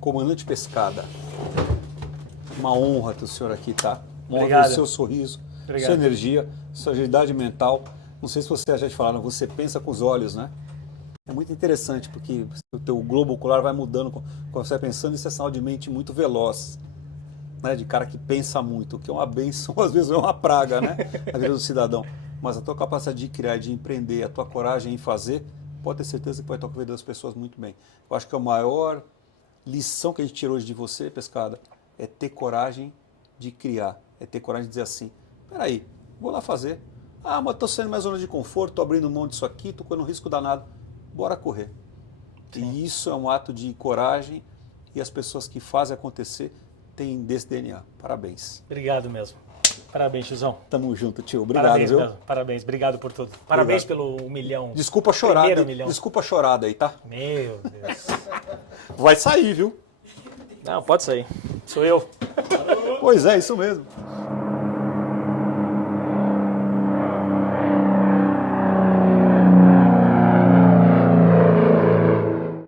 Comandante Pescada, uma honra ter o senhor aqui, tá? Uma honra Obrigado. ver o seu sorriso, Obrigado. sua energia, sua agilidade mental. Não sei se você já te falaram, você pensa com os olhos, né? É muito interessante, porque o teu globo ocular vai mudando quando você vai pensando, isso é sinal de mente muito veloz, né? De cara que pensa muito, o que é uma benção, às vezes é uma praga, né? Na vida do cidadão. Mas a tua capacidade de criar, de empreender, a tua coragem em fazer, pode ter certeza que vai tocar a vida das pessoas muito bem. Eu acho que a maior lição que a gente tirou hoje de você, Pescada, é ter coragem de criar, é ter coragem de dizer assim, peraí, vou lá fazer. Ah, mas estou saindo mais zona de conforto, estou abrindo mão disso aqui, estou correndo risco danado. Bora correr. E isso é um ato de coragem e as pessoas que fazem acontecer têm desse DNA. Parabéns. Obrigado mesmo. Parabéns, tiozão. Tamo junto, tio. Obrigado, Parabéns viu? mesmo. Parabéns, obrigado por tudo. Parabéns pelo 1 milhão. Desculpa a chorada. Primeiro milhão. Desculpa a chorada aí, tá? Meu Deus. Vai sair, viu? Não, pode sair. Sou eu. Pois é, isso mesmo.